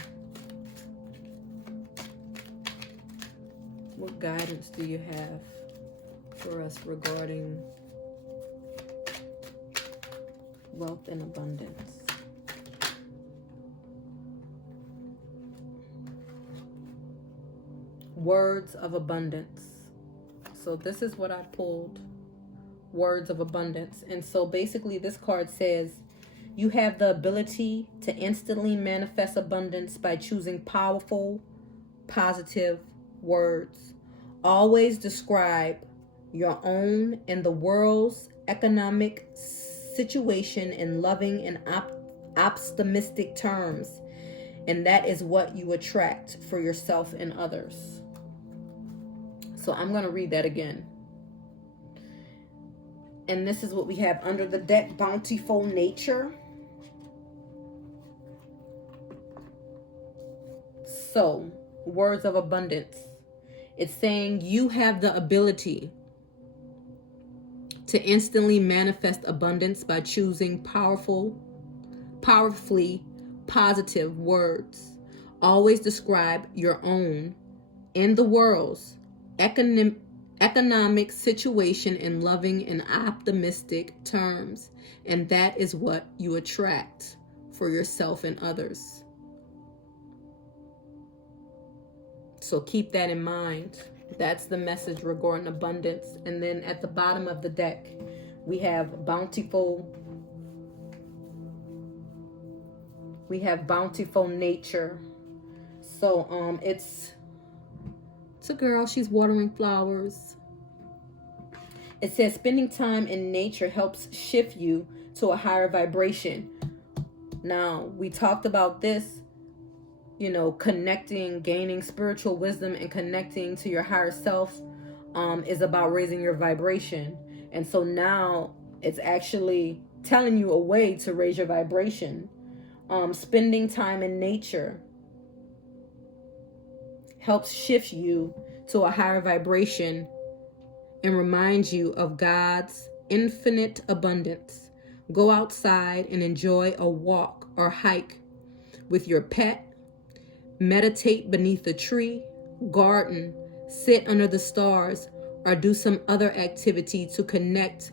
What guidance do you have for us regarding wealth and abundance? Words of abundance. So this is what I pulled. Words of abundance. And so basically this card says you have the ability to instantly manifest abundance by choosing powerful, positive words. Always describe your own and the world's economic situation in loving and optimistic terms. And that is what you attract for yourself and others. So I'm going to read that again. And this is what we have under the deck: bountiful nature. So, words of abundance. It's saying you have the ability to instantly manifest abundance by choosing powerfully positive words. Always describe your own and the world's economic situation in loving and optimistic terms. And that is what you attract for yourself and others. So keep that in mind. That's the message regarding abundance. And then at the bottom of the deck, we have bountiful nature. So it's a girl, she's watering flowers. It says spending time in nature helps shift you to a higher vibration. Now, we talked about this, connecting, gaining spiritual wisdom and connecting to your higher self is about raising your vibration. And so now it's actually telling you a way to raise your vibration. Spending time in nature helps shift you to a higher vibration and reminds you of God's infinite abundance. Go outside and enjoy a walk or hike with your pet. Meditate beneath a tree, garden, sit under the stars, or do some other activity to connect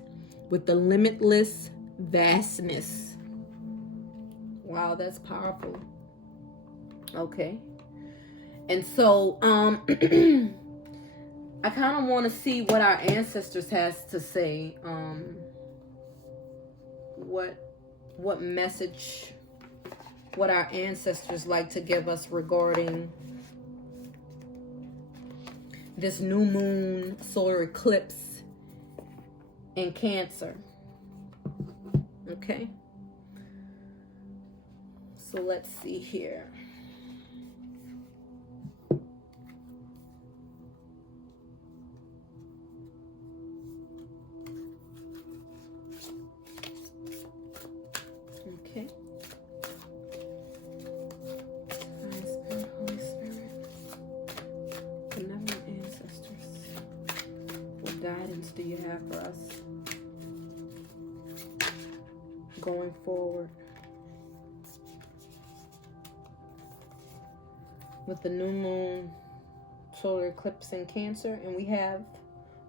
with the limitless vastness. Wow, that's powerful. Okay. And so, I kind of want to see what our ancestors has to say. What message, what our ancestors like to give us regarding this new moon solar eclipse in Cancer. Okay. So let's see here. Okay. Holy Spirit, benevolent ancestors, what guidance do you have for us going forward. With the new moon, solar eclipse in Cancer, and we have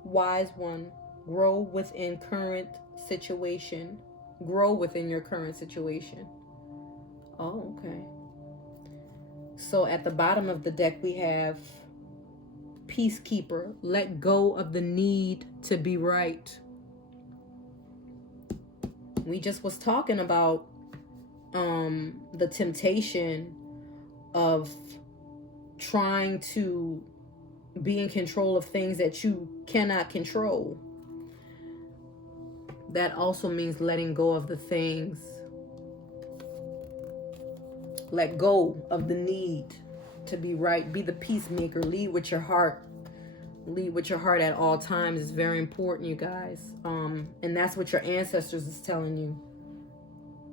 wise one, grow within current situation. Grow within your current situation. Oh, okay. So at the bottom of the deck we have peacekeeper. Let go of the need to be right. We just was talking about the temptation of trying to be in control of things that you cannot control. That also means letting go of the things. Let go of the need to be right. Be the peacemaker. Lead with your heart. Lead with your heart at all times is very important, you guys. And that's what your ancestors is telling you.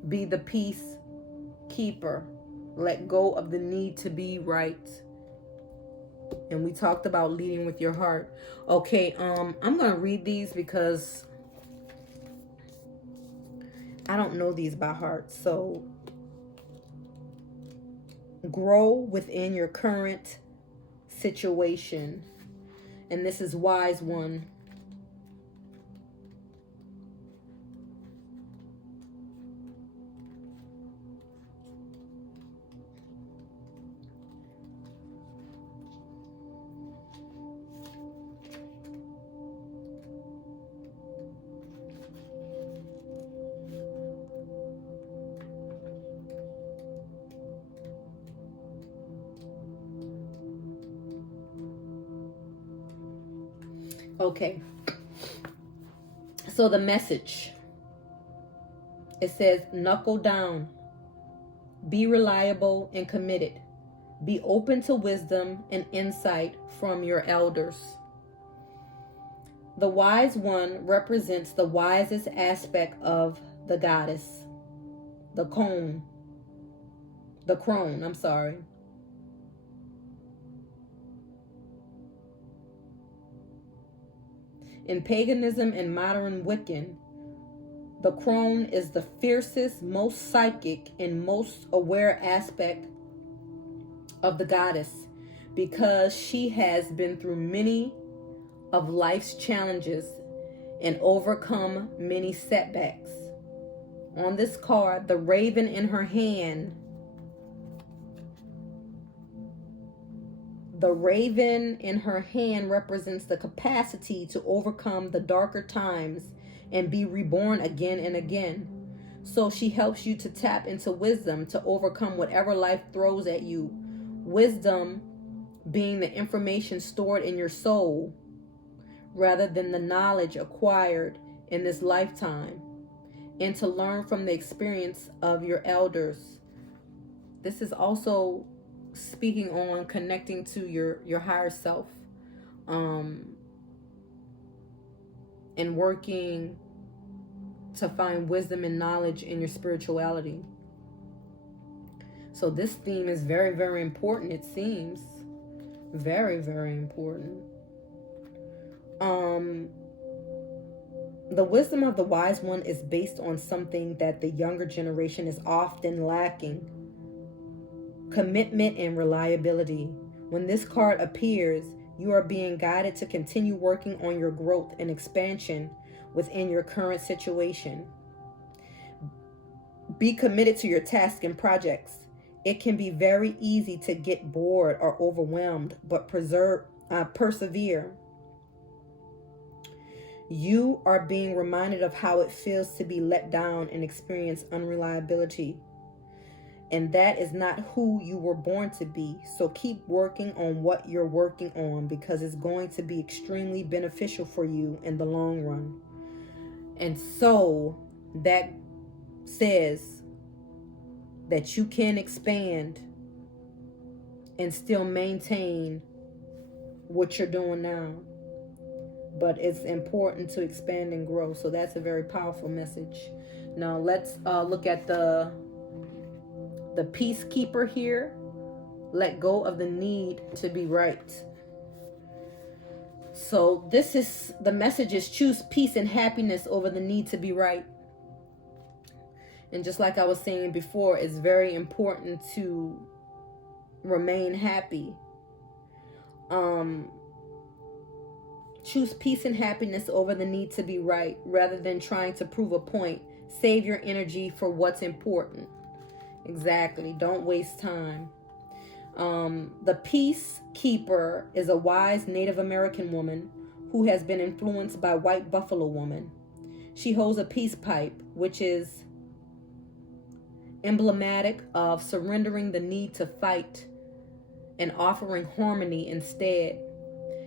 Be the peacekeeper. Let go of the need to be right. And we talked about leading with your heart. Okay, I'm gonna read these because I don't know these by heart. So grow within your current situation. And this is wise one. Okay, so the message, it says, knuckle down, be reliable and committed, be open to wisdom and insight from your elders. The wise one represents the wisest aspect of the goddess, the crone. In paganism and modern Wiccan, the crone is the fiercest, most psychic, and most aware aspect of the goddess because she has been through many of life's challenges and overcome many setbacks. On this card, the raven in her hand, represents the capacity to overcome the darker times and be reborn again and again. So she helps you to tap into wisdom to overcome whatever life throws at you. Wisdom being the information stored in your soul rather than the knowledge acquired in this lifetime, and to learn from the experience of your elders. This is also speaking on connecting to your higher self, and working to find wisdom and knowledge in your spirituality. So this theme is very, very important. It seems very, very important. The wisdom of the wise one is based on something that the younger generation is often lacking: commitment and reliability. When this card appears, you are being guided to continue working on your growth and expansion within your current situation. Be committed to your tasks and projects. It can be very easy to get bored or overwhelmed, but persevere. You are being reminded of how it feels to be let down and experience unreliability. And that is not who you were born to be. So keep working on what you're working on, because it's going to be extremely beneficial for you in the long run. And so that says that you can expand and still maintain what you're doing now. But it's important to expand and grow. So that's a very powerful message. Now let's look at the peacekeeper here. Let go of the need to be right. So this is, the message is choose peace and happiness over the need to be right. And just like I was saying before, it's very important to remain happy. Choose peace and happiness over the need to be right, rather than trying to prove a point. Save your energy for what's important. Exactly. Don't waste time. The peacekeeper is a wise Native American woman who has been influenced by white buffalo woman. She holds a peace pipe, which is emblematic of surrendering the need to fight and offering harmony instead.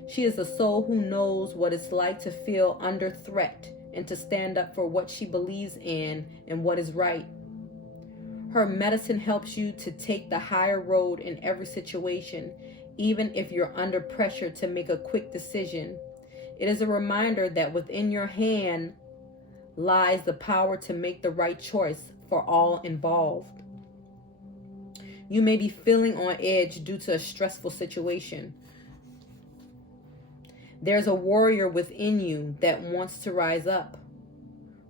She is the soul who knows what it's like to feel under threat and to stand up for what she believes in and what is right. Her medicine helps you to take the higher road in every situation, even if you're under pressure to make a quick decision. It is a reminder that within your hand lies the power to make the right choice for all involved. You may be feeling on edge due to a stressful situation. There's a warrior within you that wants to rise up.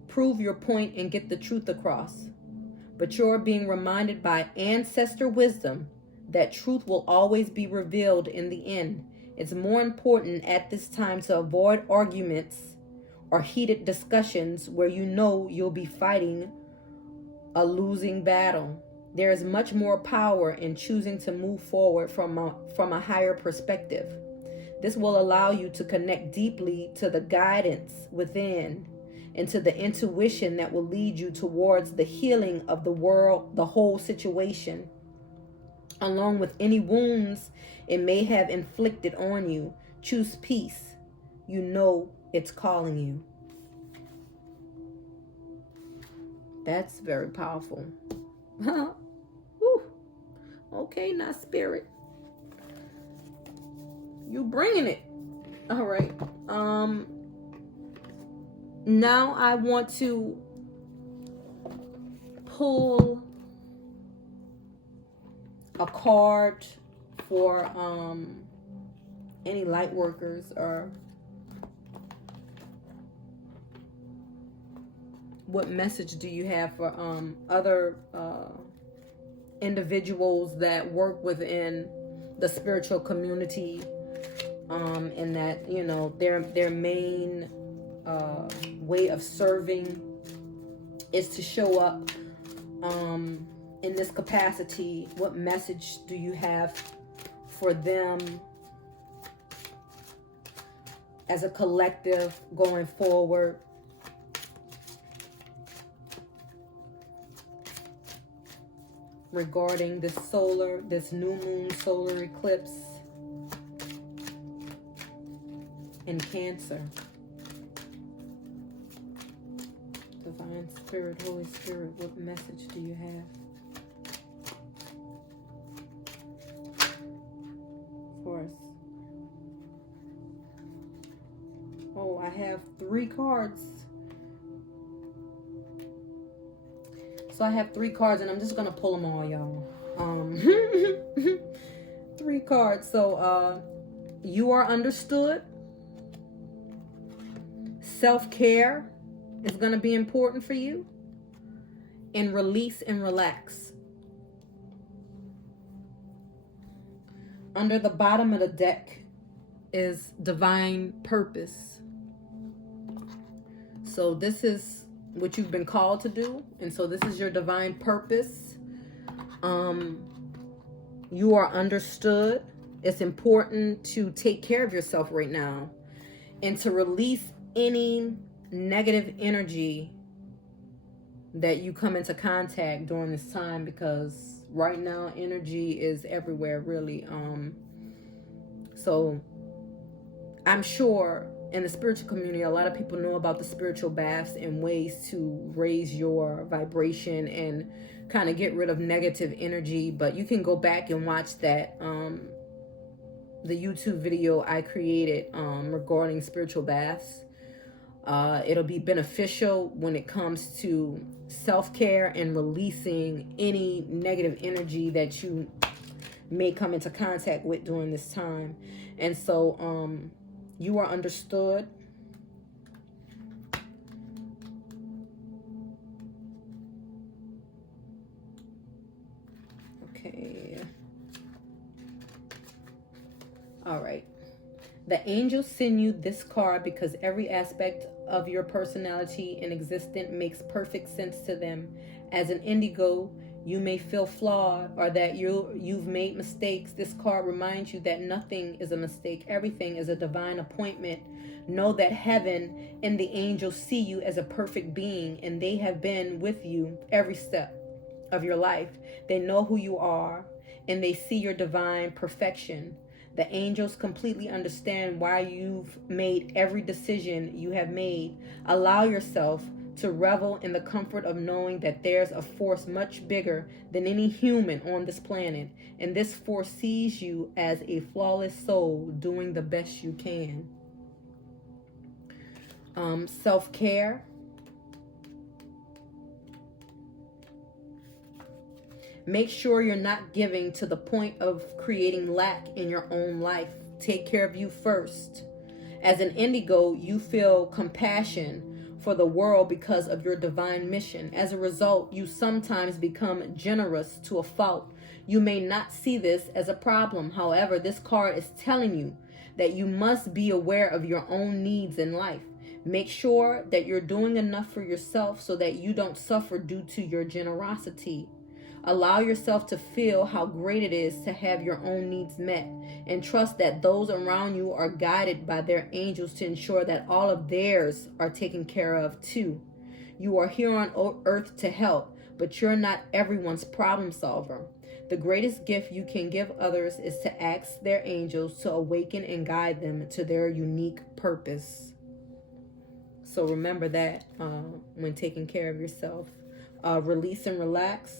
Prove your point and get the truth across. But you're being reminded by ancestor wisdom that truth will always be revealed in the end. It's more important at this time to avoid arguments or heated discussions where you know you'll be fighting a losing battle. There is much more power in choosing to move forward from a higher perspective. This will allow you to connect deeply to the guidance within and to the intuition that will lead you towards the healing of the world, the whole situation, along with any wounds it may have inflicted on you. Choose peace. You know it's calling you. That's very powerful. Woo. Okay, now spirit. You bringing it. All right. Now I want to pull a card for any light workers, or what message do you have for other individuals that work within the spiritual community, and that, you know, their main way of serving is to show up in this capacity. What message do you have for them as a collective going forward? Regarding this new moon solar eclipse in Cancer. Divine Spirit, Holy Spirit, what message do you have for us? Oh, I have 3 cards. So I have 3 cards, and I'm just gonna pull them all, y'all. 3 cards. So you are understood. Self-care is gonna be important for you. And release and relax. Under the bottom of the deck is divine purpose. So this is what you've been called to do, and so this is your divine purpose. You are understood. It's important to take care of yourself right now and to release any negative energy that you come into contact during this time, because right now energy is everywhere, really. So I'm sure in the spiritual community, a lot of people know about the spiritual baths and ways to raise your vibration and kind of get rid of negative energy. But you can go back and watch that the YouTube video I created regarding spiritual baths. It'll be beneficial when it comes to self-care and releasing any negative energy that you may come into contact with during this time. And so you are understood. Okay. All right. The angels send you this card because every aspect of your personality and existence makes perfect sense to them. As an indigo, you may feel flawed or that you've made mistakes. This card reminds you that nothing is a mistake. Everything is a divine appointment. Know that heaven and the angels see you as a perfect being, and they have been with you every step of your life. They know who you are, and they see your divine perfection. The angels completely understand why you've made every decision you have made. Allow yourself to revel in the comfort of knowing that there's a force much bigger than any human on this planet, and this force sees you as a flawless soul doing the best you can. Self-care. Make sure you're not giving to the point of creating lack in your own life. Take care of you first. As an indigo, you feel compassion for the world because of your divine mission. As a result, you sometimes become generous to a fault. You may not see this as a problem. However, this card is telling you that you must be aware of your own needs in life. Make sure that you're doing enough for yourself so that you don't suffer due to your generosity. Allow yourself to feel how great it is to have your own needs met, and trust that those around you are guided by their angels to ensure that all of theirs are taken care of too. You are here on earth to help, but you're not everyone's problem solver. The greatest gift you can give others is to ask their angels to awaken and guide them to their unique purpose. So remember that when taking care of yourself. Release and relax.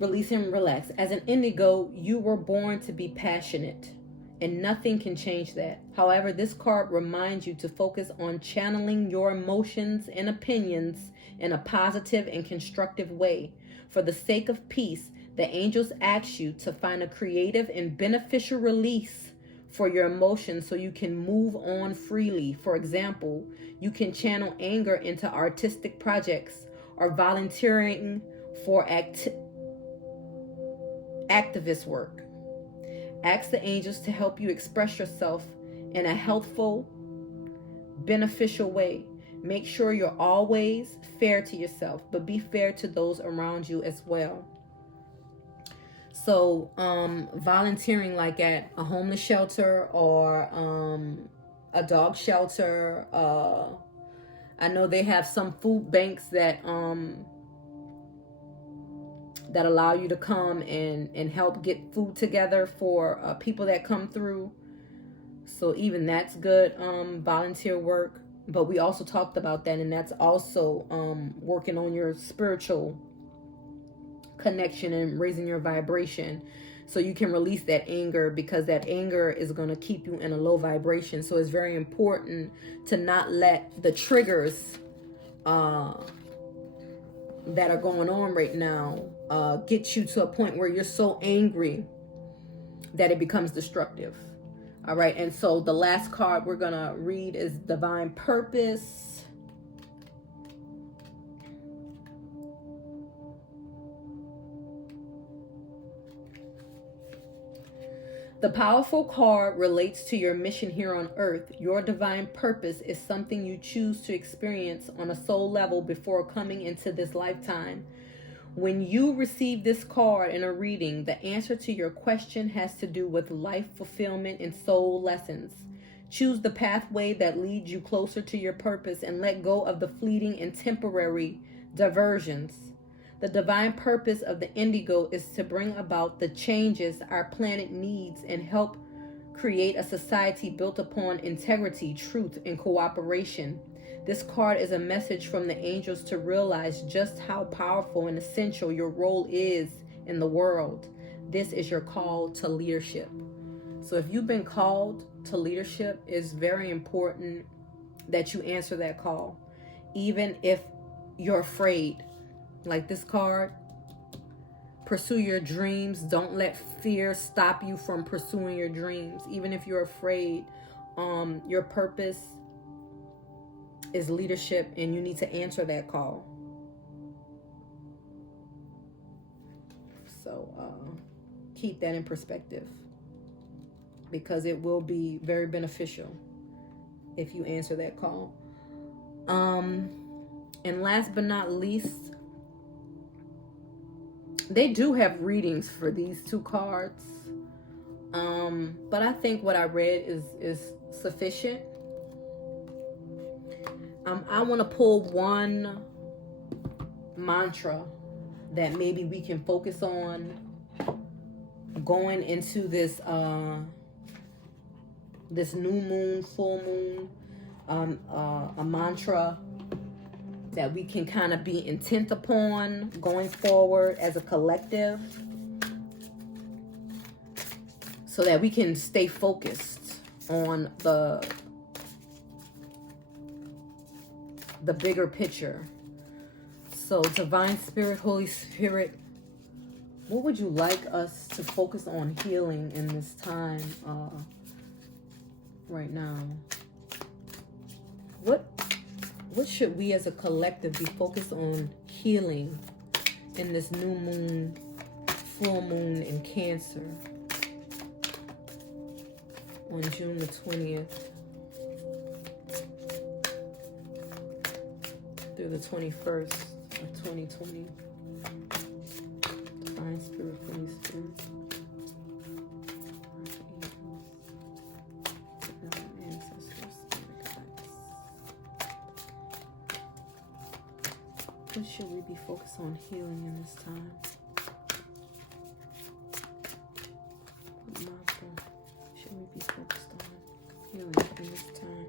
Release and relax. As an indigo, you were born to be passionate, and nothing can change that. However, this card reminds you to focus on channeling your emotions and opinions in a positive and constructive way. For the sake of peace, the angels ask you to find a creative and beneficial release for your emotions so you can move on freely. For example, you can channel anger into artistic projects or volunteering for activist work. Ask the angels to help you express yourself in a healthful, beneficial way. Make sure you're always fair to yourself, but be fair to those around you as well. So volunteering like at a homeless shelter or a dog shelter. I know they have some food banks that allow you to come and help get food together for people that come through. So even that's good volunteer work. But we also talked about that, and that's also working on your spiritual connection and raising your vibration so you can release that anger, because that anger is going to keep you in a low vibration. So it's very important to not let the triggers that are going on right now get you to a point where you're so angry that it becomes destructive. All right, and so the last card we're gonna read is Divine Purpose. The powerful card relates to your mission here on earth. Your divine purpose is something you choose to experience on a soul level before coming into this lifetime. When you receive this card in a reading, the answer to your question has to do with life fulfillment and soul lessons. Choose the pathway that leads you closer to your purpose and let go of the fleeting and temporary diversions. The divine purpose of the indigo is to bring about the changes our planet needs and help create a society built upon integrity, truth, and cooperation. This card is a message from the angels to realize just how powerful and essential your role is in the world. This is your call to leadership. So if you've been called to leadership, it's very important that you answer that call. Even if you're afraid, like this card, pursue your dreams. Don't let fear stop you from pursuing your dreams. Even if you're afraid, your purpose is leadership, and you need to answer that call. So keep that in perspective, because it will be very beneficial if you answer that call. And last but not least, they do have readings for these two cards. But I think what I read is sufficient. I want to pull one mantra that maybe we can focus on going into this this new moon, full moon, a mantra that we can kind of be intent upon going forward as a collective, so that we can stay focused on the bigger picture. So Divine Spirit, Holy Spirit, what would you like us to focus on healing in this time right now? What should we as a collective be focused on healing in this new moon, full moon in Cancer on June the 20th through the 21st of 2020? Divine Spirit, Holy Spirit. Ancestors, what should we be focused on healing in this time? What mantra should we be focused on healing in this time?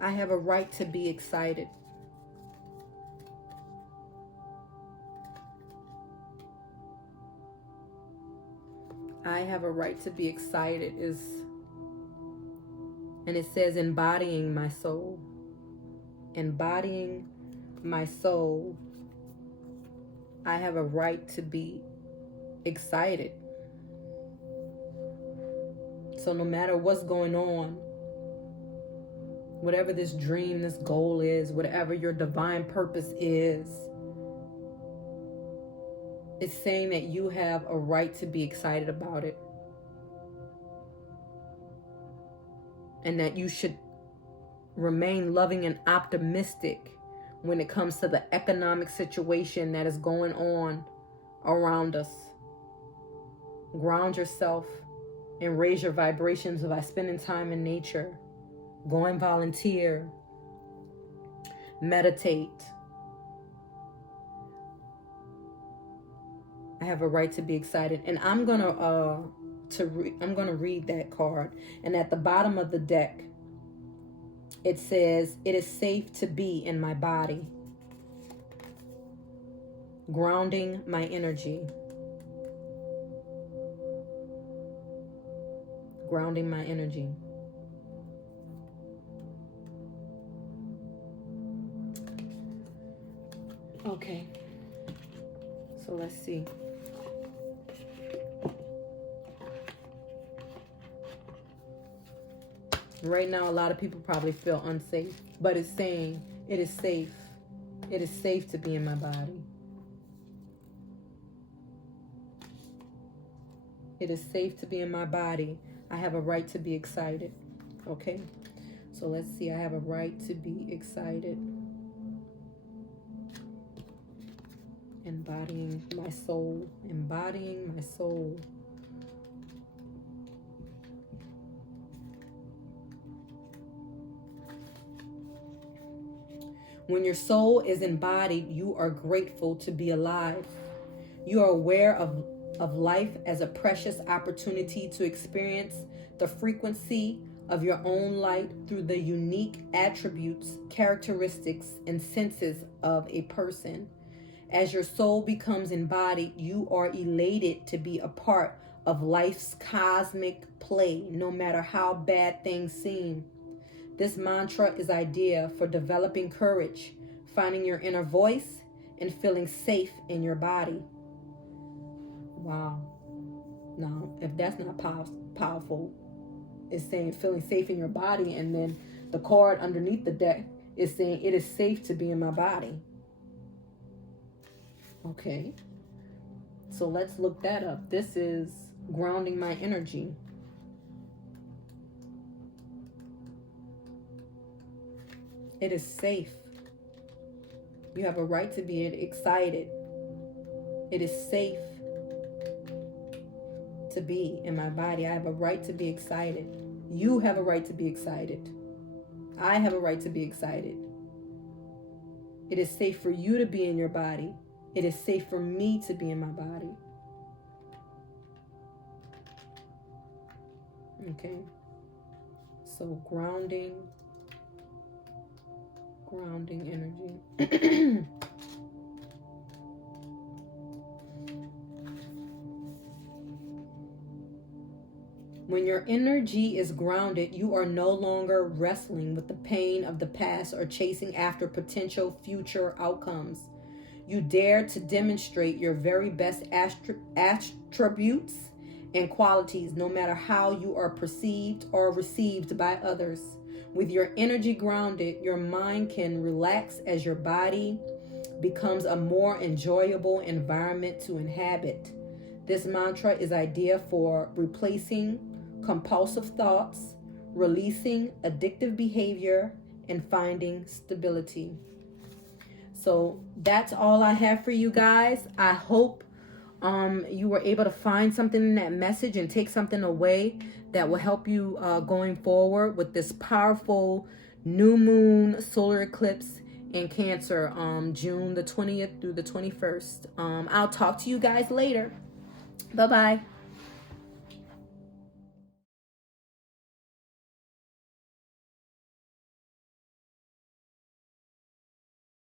I have a right to be excited. I have a right to be excited and it says embodying my soul. Embodying my soul. I have a right to be excited. So no matter what's going on, whatever this dream, this goal is, whatever your divine purpose is, it's saying that you have a right to be excited about it. And that you should remain loving and optimistic when it comes to the economic situation that is going on around us. Ground yourself and raise your vibrations by spending time in nature, going volunteer, meditate. I have a right to be excited, and I'm gonna read that card. And at the bottom of the deck, it says, "It is safe to be in my body, grounding my energy." Grounding my energy. Okay. So let's see. Right now, a lot of people probably feel unsafe, but it's saying it is safe. It is safe to be in my body. It is safe to be in my body. I have a right to be excited. Okay? So let's see. I have a right to be excited. Embodying my soul. Embodying my soul. When your soul is embodied, you are grateful to be alive. You are aware of life as a precious opportunity to experience the frequency of your own light through the unique attributes, characteristics, and senses of a person. As your soul becomes embodied, you are elated to be a part of life's cosmic play, no matter how bad things seem. This mantra is ideal for developing courage, finding your inner voice, and feeling safe in your body. Wow. Now, if that's not powerful, it's saying feeling safe in your body, and then the card underneath the deck is saying it is safe to be in my body. Okay. So let's look that up. This is grounding my energy. It is safe. You have a right to be excited. It is safe to be in my body. I have a right to be excited. You have a right to be excited. I have a right to be excited. It is safe for you to be in your body. It is safe for me to be in my body. Okay. So grounding energy. When your energy is grounded, you are no longer wrestling with the pain of the past or chasing after potential future outcomes. You dare to demonstrate your very best attributes and qualities, no matter how you are perceived or received by others. With your energy grounded, your mind can relax as your body becomes a more enjoyable environment to inhabit. This mantra is ideal for replacing compulsive thoughts, releasing addictive behavior, and finding stability. So that's all I have for you guys. I hope you were able to find something in that message and take something away that will help you going forward with this powerful new moon solar eclipse in Cancer, June the 20th through the 21st. I'll talk to you guys later. Bye-bye.